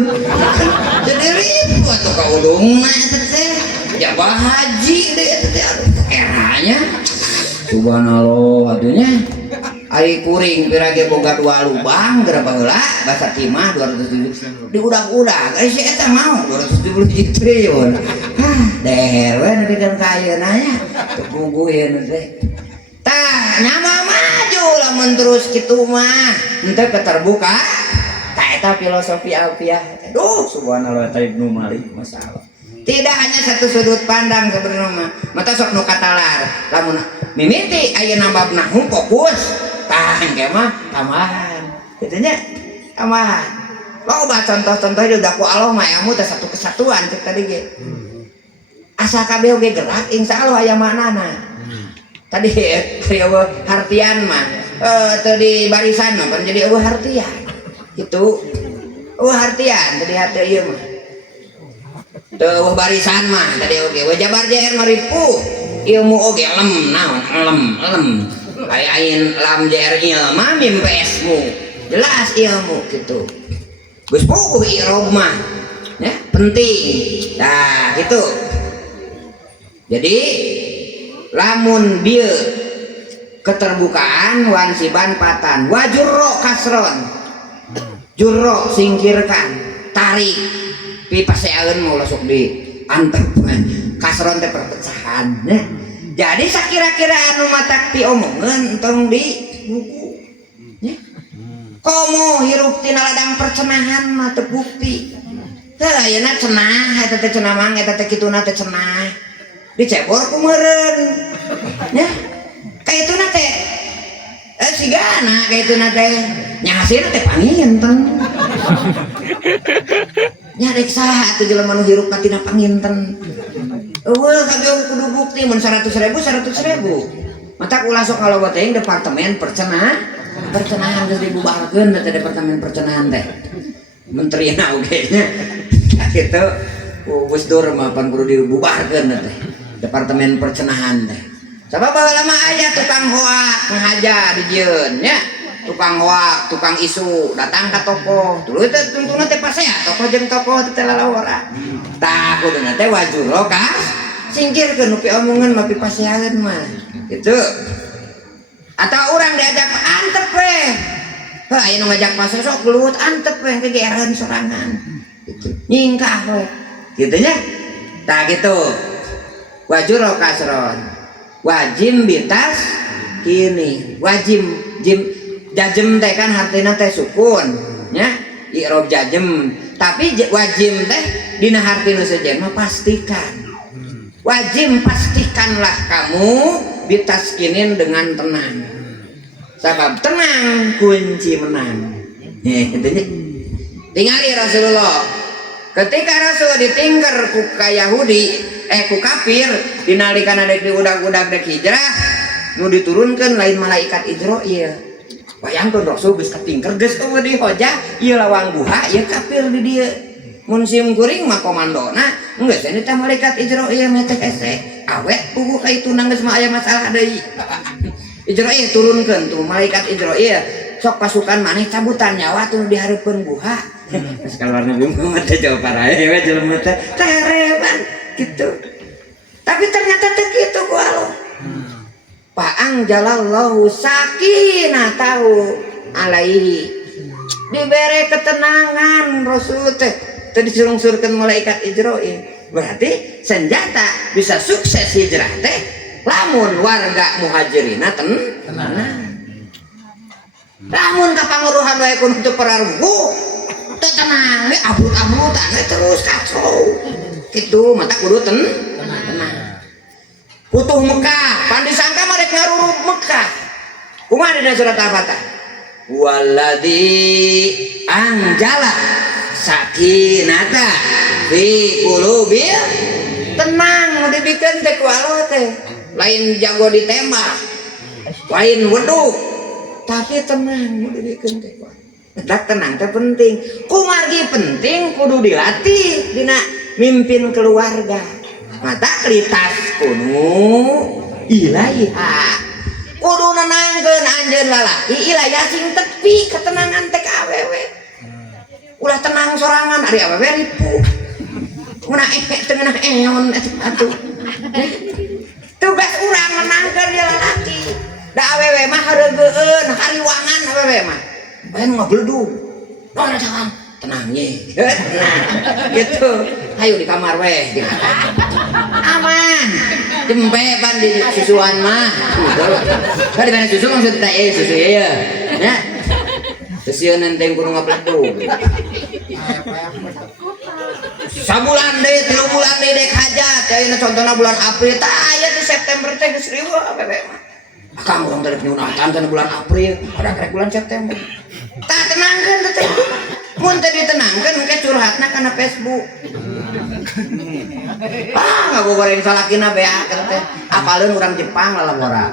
jadi ribu atau kau dong naik teh, jabah haji deh teh, eranya, subhanallah, adunya, ari kuring pirage boga 2 lubang, gerah baheula, bahasa timah 207, diudag-udag, si eta mau 270 triliun. Dewe nanti kan kaya nanya guguhin teh tah nyama maju lamun terus kitu mah henteu keterbuka tah eta filosofi alfiah duh subhanallah ta Ibnu Malik masalah tidak hanya satu sudut pandang sebenarnya mata sok nu katalar lamun mimiti ayeuna bab nahwu fokus tah engke mah tambahan kitu nya tambahan loba contoh-contoh udah ku Allah mah ilmu teh satu kesatuan cek tadi ge. Asa kabeh oge gerak insyaallah aya maknana. Tadi krieu hartian mah teu di barisan mah jadi eueuh hartian. Gitu. Hartian tadi hati ieu mah. Teu barisan mah tadi oge jabar JR mah ripuh. Ilmu oge lem naon lem. Ain lam JR ilmu mim PSmu. Jelas ilmu gitu. Geus puguh i'rab mah ya penting. Nah gitu. Jadi lamun bieu keterbukaan wansiban patan wajurro kasron jurro singkirkan tarik pipaseaeun mau lasuk di antep kasron teh perpecahan ya. Jadi sakira-kira anu matak diomongeun entong di buku ya. Komo hirup tina ladang percenahan mah teu bukti. Teu ayeuna cenah eta teh cenah mang eta teh kituna teh cenah. Dicebor ku meureun. Ya. Kaituna teh sigana kaituna teh nya hasilna teh panginten. Nya rek saha atuh jelema nu hirup tina panginten. Eueuh kabeh kudu bukti mun 100.000 100.000. Matak ulah sok kalobot teh departemen percenahan geus dibubarkeun teh departemen percenahan teh. Menterina oge nya. Kitu Gus Dur mah pan kudu dibubarkeun teh departemen percenahan teh. Sabab lama aya tukang hoak ngahaja di dieun nya. Tukang hoak, tukang isu datang ka toko. Tuluy teh tuntuna teh pasea toko jeung toko teh lalawara. Tah kuduna teh wajuro ka singkirkeun nu piomongan mah pipaseaeun mah. Gitu. Atau orang diajak antep we. Heuh aya nu ngajak pasar sok gelut antep we kegeeran sorangan. Gitu. Nyingkah we. Gitu nya. Tah gitu. Wajuro kasron. Wajim bitas kini. Wajim jim jajem teh kan hartina teh sukun nya. I'rab jajem. Tapi wajim teh dina hartina sejen mah pastikan. Wajib pastikanlah kamu ditaskinin dengan tenang. Sebab tenang kunci menang. Tingali Rasulullah. Ketika Rasul ditingker ku ka Yahudi, ku kafir, dinalikeun dek di udag-udag dek hijrah, nu diturunkeun lain malaikat Israil. Bayangkeun Rasul geus katingker geus eueuh di hojah, ieu lawang buha, ieu kafir di dieu. Mun sim kuring mah komandona geus nya teh malaikat Israil metek ese awet puguh ka itu geus mah aya masalah deui. Israil turunkeun tuh malaikat Israil sok pasukan maneh cabutan nyawa tuh dihareupeun buha. Geus kaluarna bingung teh jawab parae we jelema teh kareban gitu. Tapi ternyata teh kitu ku Allah. Paang jalallahu sakinatahu alaihi. Dibere ketenangan Rasul teh tadi disurungsurkan malaikat Israil. Berarti senjata bisa sukses hijrah teh lamun warga muhajirina tenang. Lamun ka panguruhan wae kudu teu perarunggu teu tenang we abut-abutan we terus kacau. Kitu mata kudu tenang. Putuh Mekah, pan disangka mah rek ngarurup Mekah. Kumaha dina surat Al-Fatah? Waladzi anjala sakinata fi qulubil tenang dibikeun teh ku Allah teh lain jago ditembak lain weduk tapi tenang dibikeun teh ku Allah tenang teh penting kumargi penting kudu dilatih dina mimpin keluarga mata kritas kudu ilaiha kudu nenangkeun anjeun lalaki ilaiha sing tepi ketenangan teh ka awewe ulah tenang sorangan ari awewe ripuh mun tengah eon atuh tugas urang menangkeun dia lalaki da awewe mah hareugeun hariwangan awewe mah bae ngabledug naon jangan tenang ye tenang gitu hayu di kamar we aman jempe pan di susuan mah da di mana susu maksud teh susu ya nya sesieuan nenteng kudu ngabledug sabulan deui 3 bulan deui dek hajat ayeuna contohna bulan April tah aya di September teh geus riweuh awewe mah akang urang teh nyunatan bulan April ada krek bulan September tah tenangkeun teh mun teh ditenang kana Facebook. Ngagogorein salakina beak teh. Apaleun urang Jepang lalabora.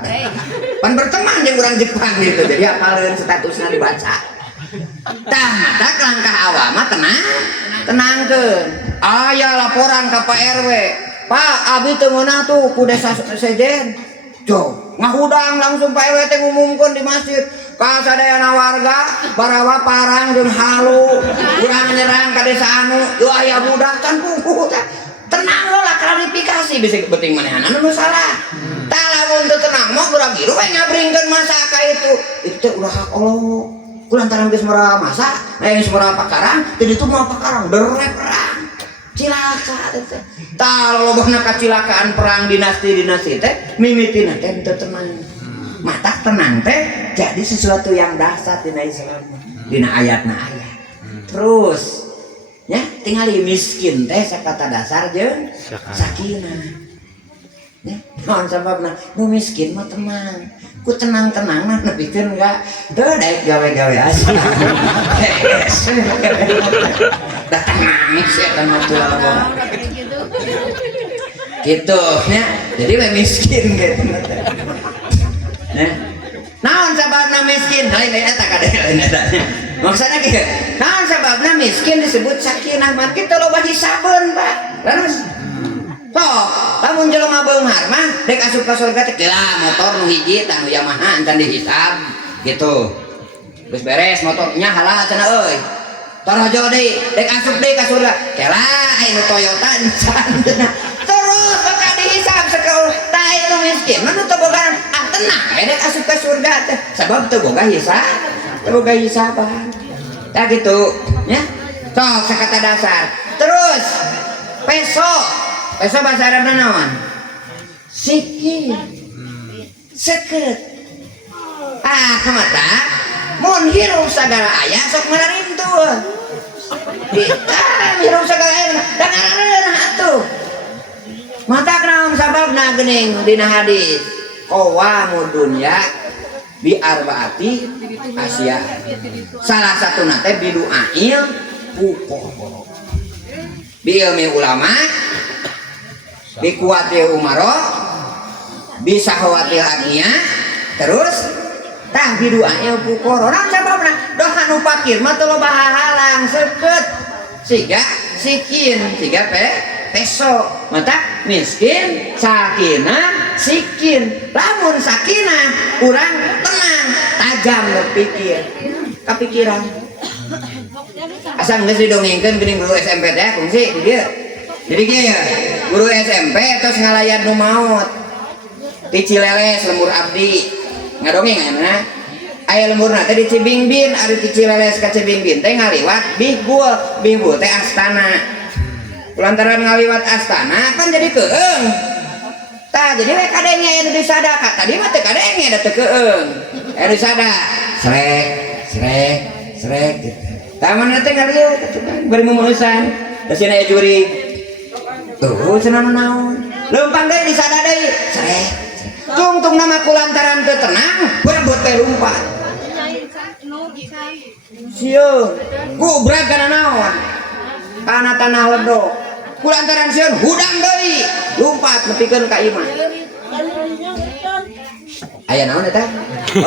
Pan berteman jeung urang Jepang gitu. Jadi apaleun statusna dibaca. Tah mata langkah awal mah tenangkeun. Aya laporan ka Pak RW. Pak, abi teu meunah tuh ku desa sejen. Jog, ngahudang langsung Pak RW teh ngumumkeun di masjid. Ka sadayana warga barawa parang jeung halu urang nyerang ka desa anu teu aya budak can puguh teh. Tenang lah klarifikasi bisa penting manehanna nu salah. Tah lamun teu tenang mah geura giru we nyabringkeun masa ka itu. Itu teh ulah hak Allah. Kulantaran geus mara masa, geus mara pakarang, teu ditu mah pakarang derek perang. Cilaka teh. Tah lolobana kacilakaan perang dinasti teh mimitina teh teu tenang. Mata tenang teh jadi sesuatu yang dahsyat dina Islam. Dina ayatna ayat. Terus ya tinggal miskin teh sakata dasar jeung sakinah. Ya, naon sababna? Nu miskin mah tenang. Ku tenang-tenang mah nepikeun enggak teu daek gawe-gawe asa. Da tenang sih eta mah teu lalabora. Gitu nya. Jadi we miskin gitu. Nah, naon sababna miskin? Lain eta kadeh lain eta. Maksudna kieu. Naon sababna miskin disebut sakinah? Mah kitu loba hisabeun, Pak. Terus lamun jelema beunghar mah dek asup ka surga teh geula motor nu hiji tah nu Yamaha encan dihisab gitu. Geus beres motornya halal cenah euy. Tarajo deui dek asup deui ka surga. Kela aya nu Toyota encan. Terus bakal dihisab sakeul. Tah itu miskin mah nu teu boga tenang dek asup ka surga teh. Sabab teu boga hisab. Teu boga hisaban. Tah gitu nya. Sok sakata dasar. Terus peso bahasa Arabna naon? Sikit. Seket. Kamata mun hirup sagala aya sok mararintuh. Hirup sagala aya da ngarareun atuh. Mata naon sababna geuning dina hadis. Qawamud dunya bi arbaati asya. Salah satuna teh bidu'ail fuqara. Bi ilmi ulama bikuatil umaro bisa khawatir agnia terus tah biduanya pukor orang sababna doa nu pakir mah teu loba halang seukeut siga sikin siga peso mata miskin sakinah sikin lamun sakinah urang tenang tajam berpikir kapikiran asal geus didongengkeun geuning guru SMP teh kungsi di dieu. Jadi ya, guru SMP terus ngalayan nu maot. Di Cileles lembur abdi. Ngadongeng aya. Aya lemburna teh di Cibingbin, ari di Cileles ka Cibingbin teh ngaliwat Bihbul. Bihbul teh astana. Kulantaran ngaliwat astana kan jadi keung. Tah jadi we kadenge aya di sada. Tadi mah teh kadenge da teu keung. Aya di sada. Srek gitu. Tah mana teh ngalieu bari mumuusan. Da sina aya juri. Tuh cenah naon leumpang deui disada deui srek tungtung nama kulantaran teu tenang berebut teh lumpat sieun gubrak kana naon kana tanah ledo kulantaran sieun hudang deui lumpat nepikeun ka imah aya naon eta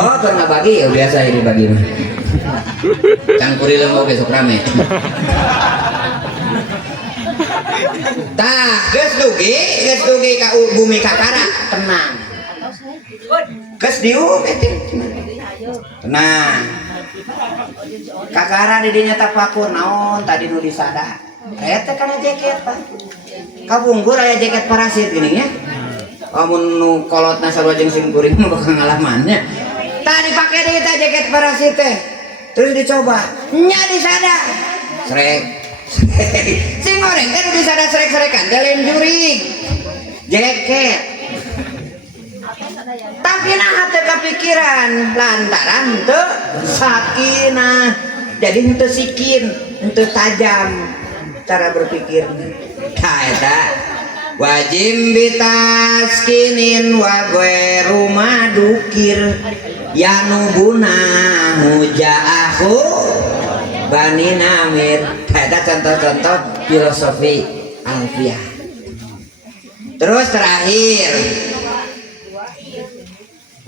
oh keur ngabagi ya biasa ini bagi mah can kurileng oge sok rame. Tah, geus dugi ka bumi kakara tenang. Geus diu tenang. Kakara di dinya tapakur naon tadi nu disada. Eta kana jaket Pak. Kabungkur aya jaket parasit geuning nya. Amun nu kolotna sarua jeung sim kuring mah bakal ngalamannya. Tah dipake deui tah jaket parasit teh. Terus dicoba. Nya disada. Srek. Sing goreng kan bisa ada serek-serekan jalan juring jaket tapi nah teu kepikiran lantaran teu sakinah jadi henteu sikin henteu tajam cara berpikir eta wajib bitaskinin wa ghairu madukir yanubuna hujaahu Bani Namir. Ada contoh-contoh filosofi alfiah. Terus terakhir,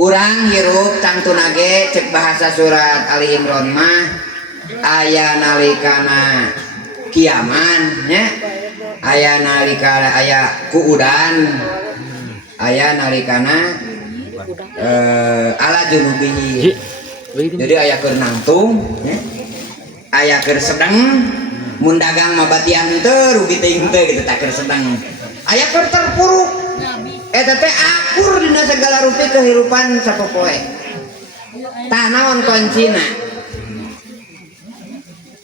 urang hirup tangtunage cek bahasa surat Ali Imran mah aya nalikana kiaman nya, aya nalikana aya kuudan, aya nalikana ala junubihi. Jadi aya keur nangtung nya, aya keur sedeng mun dagang mah batian teu rugi teuing teu gitu tak keur sedeng. Aya keur terpuruk eta teh akur dina segala rupi kehidupan sapopoe. Tah naon kuncina?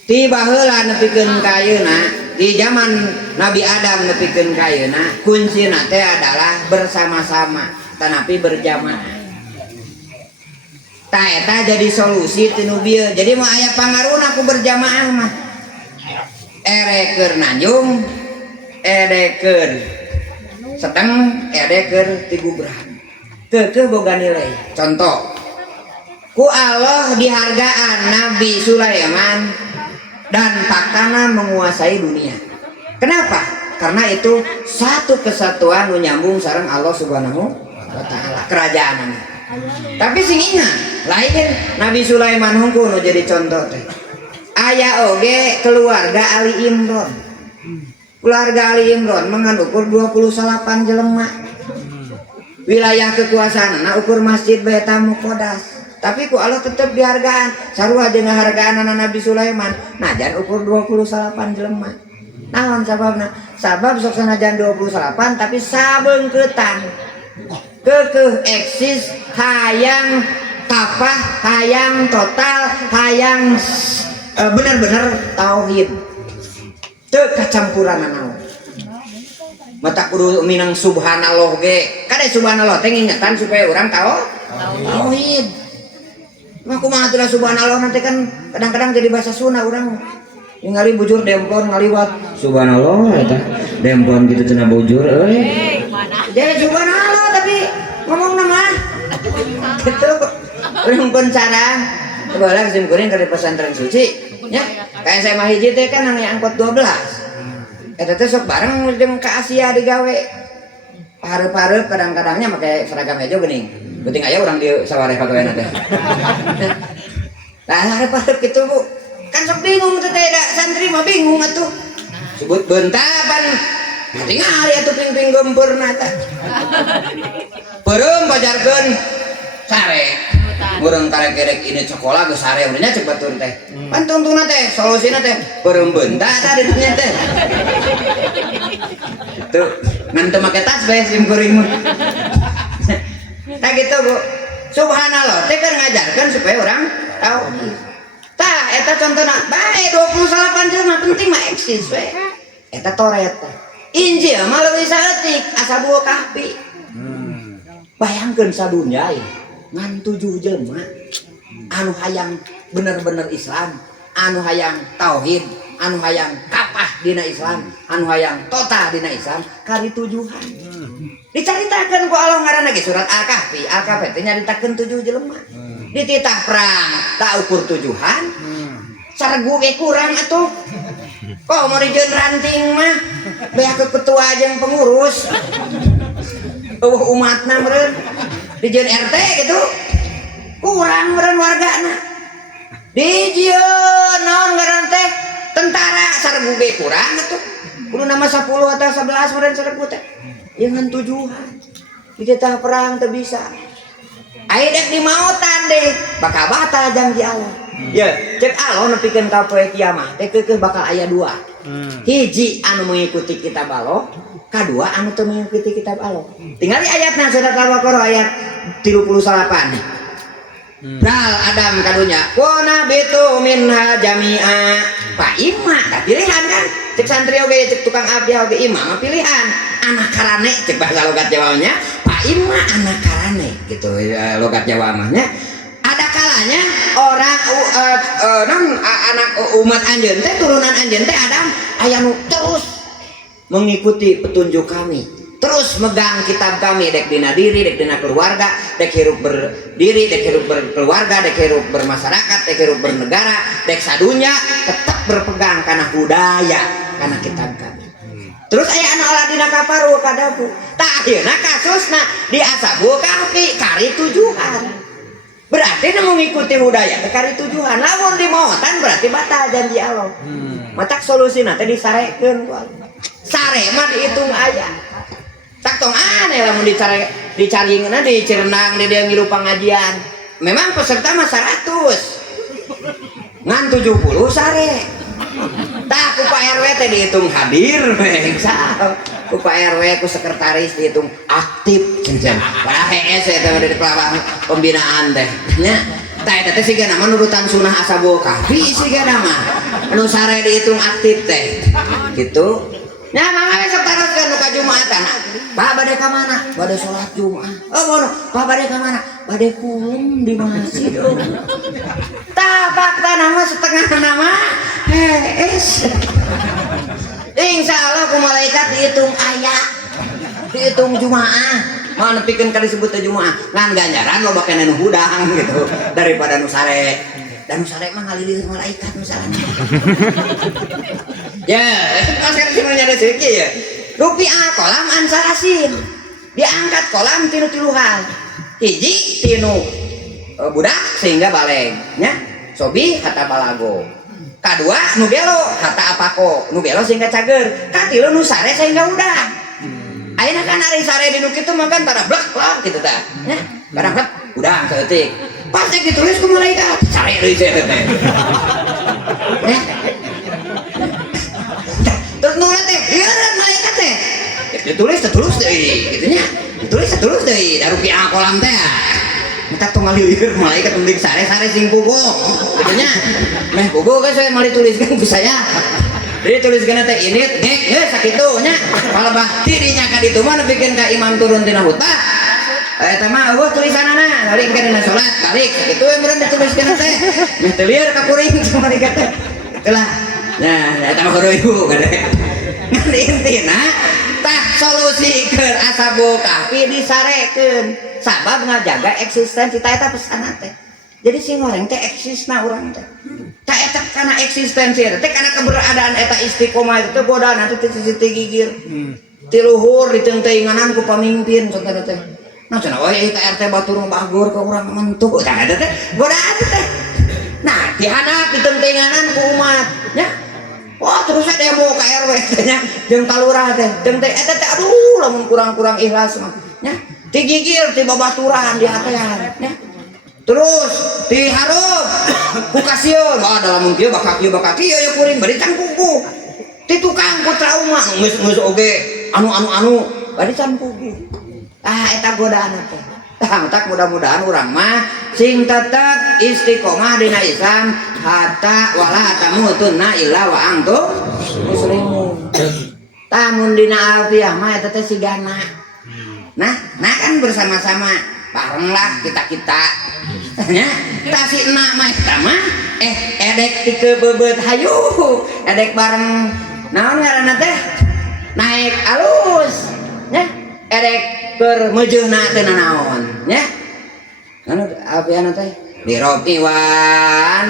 Ti baheula nepikeun ka ayeuna, di zaman Nabi Adam nepikeun ka ayeuna, kuncina teh adalah bersama-sama, tanapi berjamaah. Tah eta jadi solusi tinu bieu. Jadi mah aya pangaruhna ku berjamaah mah. Ereker nanjung, ereker sedeng, ereker tigubrahan. Teu boga nilai. Contoh, ku Allah dihargaan Nabi Sulaiman dan paktana menguasai dunia. Kenapa? Karena itu satu kesatuan nu nyambung sareng Allah Subhanahu wa taala, kerajaan. Tapi sing ingat, lain Nabi Sulaiman hungku nu jadi contoh teh. Aya oge keluarga Ali Imran. Keluarga Ali Imran mengukur 28 jelema. Wilayah kekuasaanna ukur Masjid Baitul Muqaddas. Tapi ku Allah tetep dihargaan. Sarua jeung hargaan anak Nabi Sulaiman, najan ukur 28 jelema. Naon sababna? Sabab sok sanajan 28 tapi sabeungkeutan. Keukeuh eksis hayang kapah, hayang total, hayang benar-benar tauhid. Teu kacampuran naon. Mata kudu minang subhanallah ge. Kade subhanallah teh ngingetan supaya urang tauhid. Mah kumaha teh subhanallah nanti kan kadang-kadang jadi bahasa Sunda urang. Ningali bujur dempon ngaliwat subhanallah eta. Dempon gitu cenah bujur euy. Jadi subhanallah tapi ngomong nama. Gitu. Urang pun sarang. Bala kesim kuring ke pesantren suci. Ya, kayak saya mah hiji teh kan nang angkot 12. Eta teh sok bareng jeung ka Asia digawe. Pareup-pareup kadang-kadangnya make seragam hejo geuning. Penting aya urang di sawareh pagaweana teh. Lah hareup-hareup kitu Bu. Kan sok bingung teh da santri mah bingung atuh. Sebut bentapan. Tingali atuh ping-ping gempeurna teh. Peureum pajarkeun sare. Urang karek-kerek ini sekolah geus sare urang nya cek batur teh. Pan tuntuna teh solusina teh peureum beunta tah di dinya teh. Tuh, ngan teu make tas bae sim kuring mah. Tah gitu Bu. Subhanallah teh keur ngajarkeun supaya urang tahu. Tah eta contona bae 28 jelema penting mah eksis we. Eta Toret teh. Injil mah leuwih saeutik Ashabul Kahfi. Bayangkeun sadunya ngan 7 jelema anu hayang bener-bener Islam, anu hayang tauhid, anu hayang kapah dina Islam, anu hayang total dina Islam, kari tujuhan. Dicaritakeun ku Allah ngaranna ge surat Al-Kahfi. Al-Kahfi teh nyaritakeun 7 jelema. Dititah perang tak ukur tujuhan. Saregu ge kurang atuh. Kok mau dijieun ranting mah beak ke ketua jeung pengurus. Umatna meureun dijieun RT gitu. Kurang meureun wargana. Dijieun naon ngaran teh tentara saregu ge kurang atuh. Kudu nama 10 atau 11 meureun saregu teh. Jangan tujuan. Dititah perang teu bisa. Aidek di mautan deh bakal batal janji Allah. Ya, cek Allah nepikeun ka poe kiamat teh keukeuh bakal aya 2. Hiji anu mengikuti kitab Allah, kadua anu teu mengikuti kitab Allah. Tingali ayatna surat Al-Baqarah ayat 38. Bral Adam kadunya, "Wa nabitu minha jami'a." Pak Ima, da pilihan kan. Cek santri oge cek tukang abdi oge imam pilihan. Anak karane cek bahasa logat Jawanya, Pak Ima anak karane gitu logat Jawa mahnya. Ada kalanya orang anak umat anjeun teh turunan anjeun teh Adam aya nu terus mengikuti petunjuk kami. terus megang kitab kami dek dina diri dek dina keluarga dek hirup berdiri dek hirup berkeluarga dek hirup bermasyarakat dek hirup bernegara dek sadunya tetap berpegang karena budaya karena kitab kami. Terus aya anu aladina kaparu kadabu tah ayeuna kasusna di asabu kahfi kari tujuan berarti nu mengikuti budaya teh kari tujuan lamun dimohotan berarti batal janji Allah. Matak solusina teh disarekeun ku Allah. Sare mah dihitung aya tak tong aneh lamun dicaringna di Cirenang di dia ngilu pengajian memang peserta mah 100 ngan 70 sare tak ku Pak RW teh dihitung hadir mengsal ku Pak RW ku sekretaris dihitung aktif cenah padahal HS teh dari pembinaan teh nya tah eta teh siga nama nurutan sunah ashabul kahfi siga nama anu sare dihitung aktif teh gitu. Nah, mangga sok taroskeun nu ka Jumaatan. Pak bade ka mana? Bade salat Jumat. Oh, mono. Pak bade ka mana? Bade kulum di masjid. Tah fakta nama setengah nama. Es. Insyaallah ku malaikat dihitung aya. Dihitung Jumaah. Mau nepikeun ka disebut teh Jumaah. Ngan ganjaran loba keneh nu hudang gitu daripada nu sare. Dan sare mah ngalilir malaikat misalnya. Ya, masker sebenarnya ada sedikit ya. Rupiah kolam ansarasin diangkat kolam tilu-tiluhan. Hiji tinu budak sehingga balengnya. Sobi hata balago. Kadua nu belo hata apako. Nu belo sehingga cager. Katilu nu sare sehingga udang. Ayeuna kan ari sare di nu kitu mah kan tada blek lah gitu tah. Nya, kadang blek udang saeutik. Pas ditulis ku malaikat sare deui teh. Terus nulis teh, lieureun malaikat teh. Ditulis deui kitu nya. Ditulis deui da rupiah kolam teh. Kita tong ngalieur malaikat penting sare-sare sing puguh. Kitu nya. Meh puguh geus we mali tuliskeun ku saya. Jadi tuliskeun teh ini geus sakitu nya. Palebah dirinya ka ditu mah nepikeun ka imam turun tina huta. Eta mah eueuh tulisanana, balik ke dina salat, balik kitu we meureun dituliskeun teh. Meh teu lieur ka kuring malaikat teh. Itulah. Nah, eta mah kudu ibu gede. Ngan intina tah solusi keur ashabul kahfi disarekeun sabab ngajaga eksistensi tah eta pesanna teh. Jadi sing goreng teh eksisna urang teh. Tah eta kana eksistensi teh kana keberadaan eta istiqomah itu godaan atuh teh sisi gigir. Ti luhur diteunteuinganan ku pamimpin contohna teh. Nah cenah we eta RT batur bagor ka urang mentuk tah eta teh godaan teh. Nah, dihandap diteunteuinganan ku umat nya. Wah terus demo ka RW nya jeung ka lurah teh jeung teh eta teh aduh lamun kurang-kurang ikhlas mah nya digigir ti babaturan di atean nya terus diharup ku kasieun wah da lamun kieu bakak kieu ya kuring bari can kuku ti tukang ku trauma geus oge anu bari can kuku eta godaan teh tak mudah-mudahan urang mah sing tetep istiqomah dina Islam hatta wala tamutunna illa wa antum muslimun. Tamun dina alfiah mah eta teh sigana. Nah kan bersama-sama bareng lah kita nya tah si enak mah eta mah edek ti bebeut hayu edek bareng naon ngaranna teh naik alus nya edek keur meujeuhna teh naon nya anu alfiahna teh di robi wa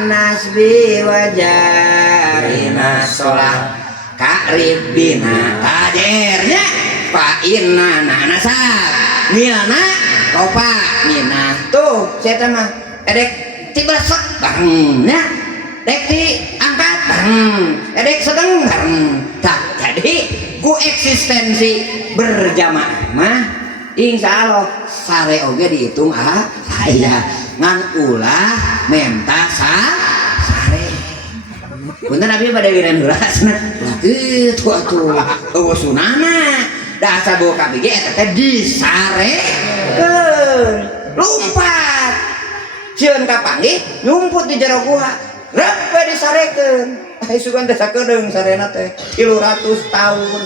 nasbi wa jarina sholah karibina tajernya fa inna nasab milna kopa minah tuh saya mah edek ti besek bang nya dek ti angkat bang edek sedeng bang tak jadi ku eksistensi berjamaah mah insyaallah sare oge dihitung aya ngan ulah menta sare punten abi pada wiran heula cenah kitu atuh eueuh sunana da ashabul kahfi ge eta teh disarekeun lumpat sieun ka panggih nyumput di jero gua rep we disarekeun ai sugan teh sakedeung sarena teh 300 tahun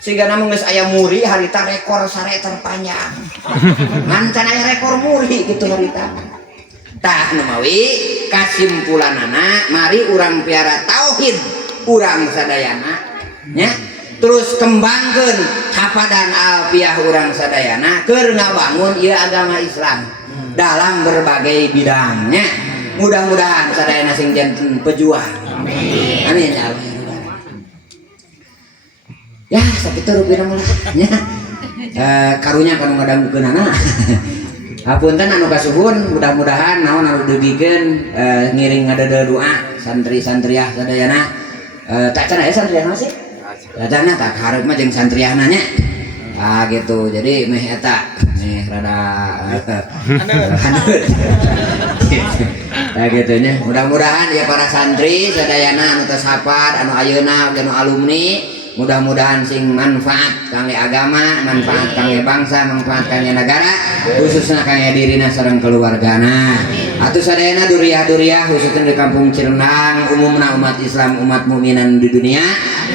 sehingga namun geus aya muri harita rekor sare terpanjang ngan can aya rekor muri gitu harita tah nu mawi kasimpulanana mari urang piara tauhid urang sadayana nya terus kembangkan hafadan alfiah urang sadayana keur ngabangun ieu agama Islam dalam berbagai bidangnya. Mudah-mudahan sadayana sing janten pejuang. Amin ya Allah. Ya sakitu rupina mah nya. Karunya kanu ngadanggukeunana. Hapunten anu kasuhun, mudah-mudahan naon anu dugikeun ngiring ngadeudeul doa santri-santriah sadayana. Tak cenah ya santriahna sih? Cenah tak hareup mah jeung santriahna nya. Ah gitu. Jadi meh eta meh rada handeuh. Nah gitu nya. Mudah-mudahan ya para santri sadayana anu tos hafal, anu ayeuna, anu alumni, mudah-mudahan sing manfaat kangge agama, manfaat kangge bangsa, manfaat kangge negara, khususnya kangge dirina sareng keluargana. Atuh sadayana duriah-duriah khususnya di kampung Cirendang, umumna umat Islam, umat mukminan di dunia,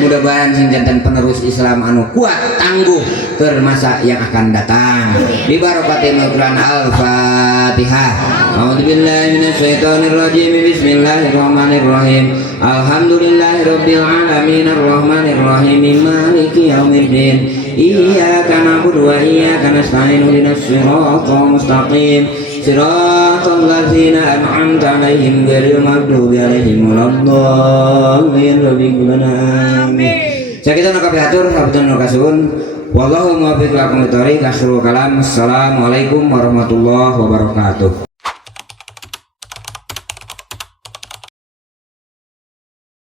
mudah-mudahan sing janten penerus Islam anu kuat tangguh ke masa yang akan datang. Bi barakatil Quran Al-Fatihah. A'udzubillahi minasyaitonirrajim. Bismillahirrahmanirrahim. Alhamdulillahirabbil alamin arrahmanir rahim maliki yaumiddin. Iyyaka na'budu wa iyyaka nasta'in ihdinas siratal mustaqim. Siratal ladzina an'amta 'alaihim ghairil maghdubi 'alaihim waladdallin. Amin. Sakitu kabeh atur hapunten kasuhun. Wallahu muwaffiq lakum lit thoriq. Akhirul kalam. Assalamualaikum warahmatullahi wabarakatuh.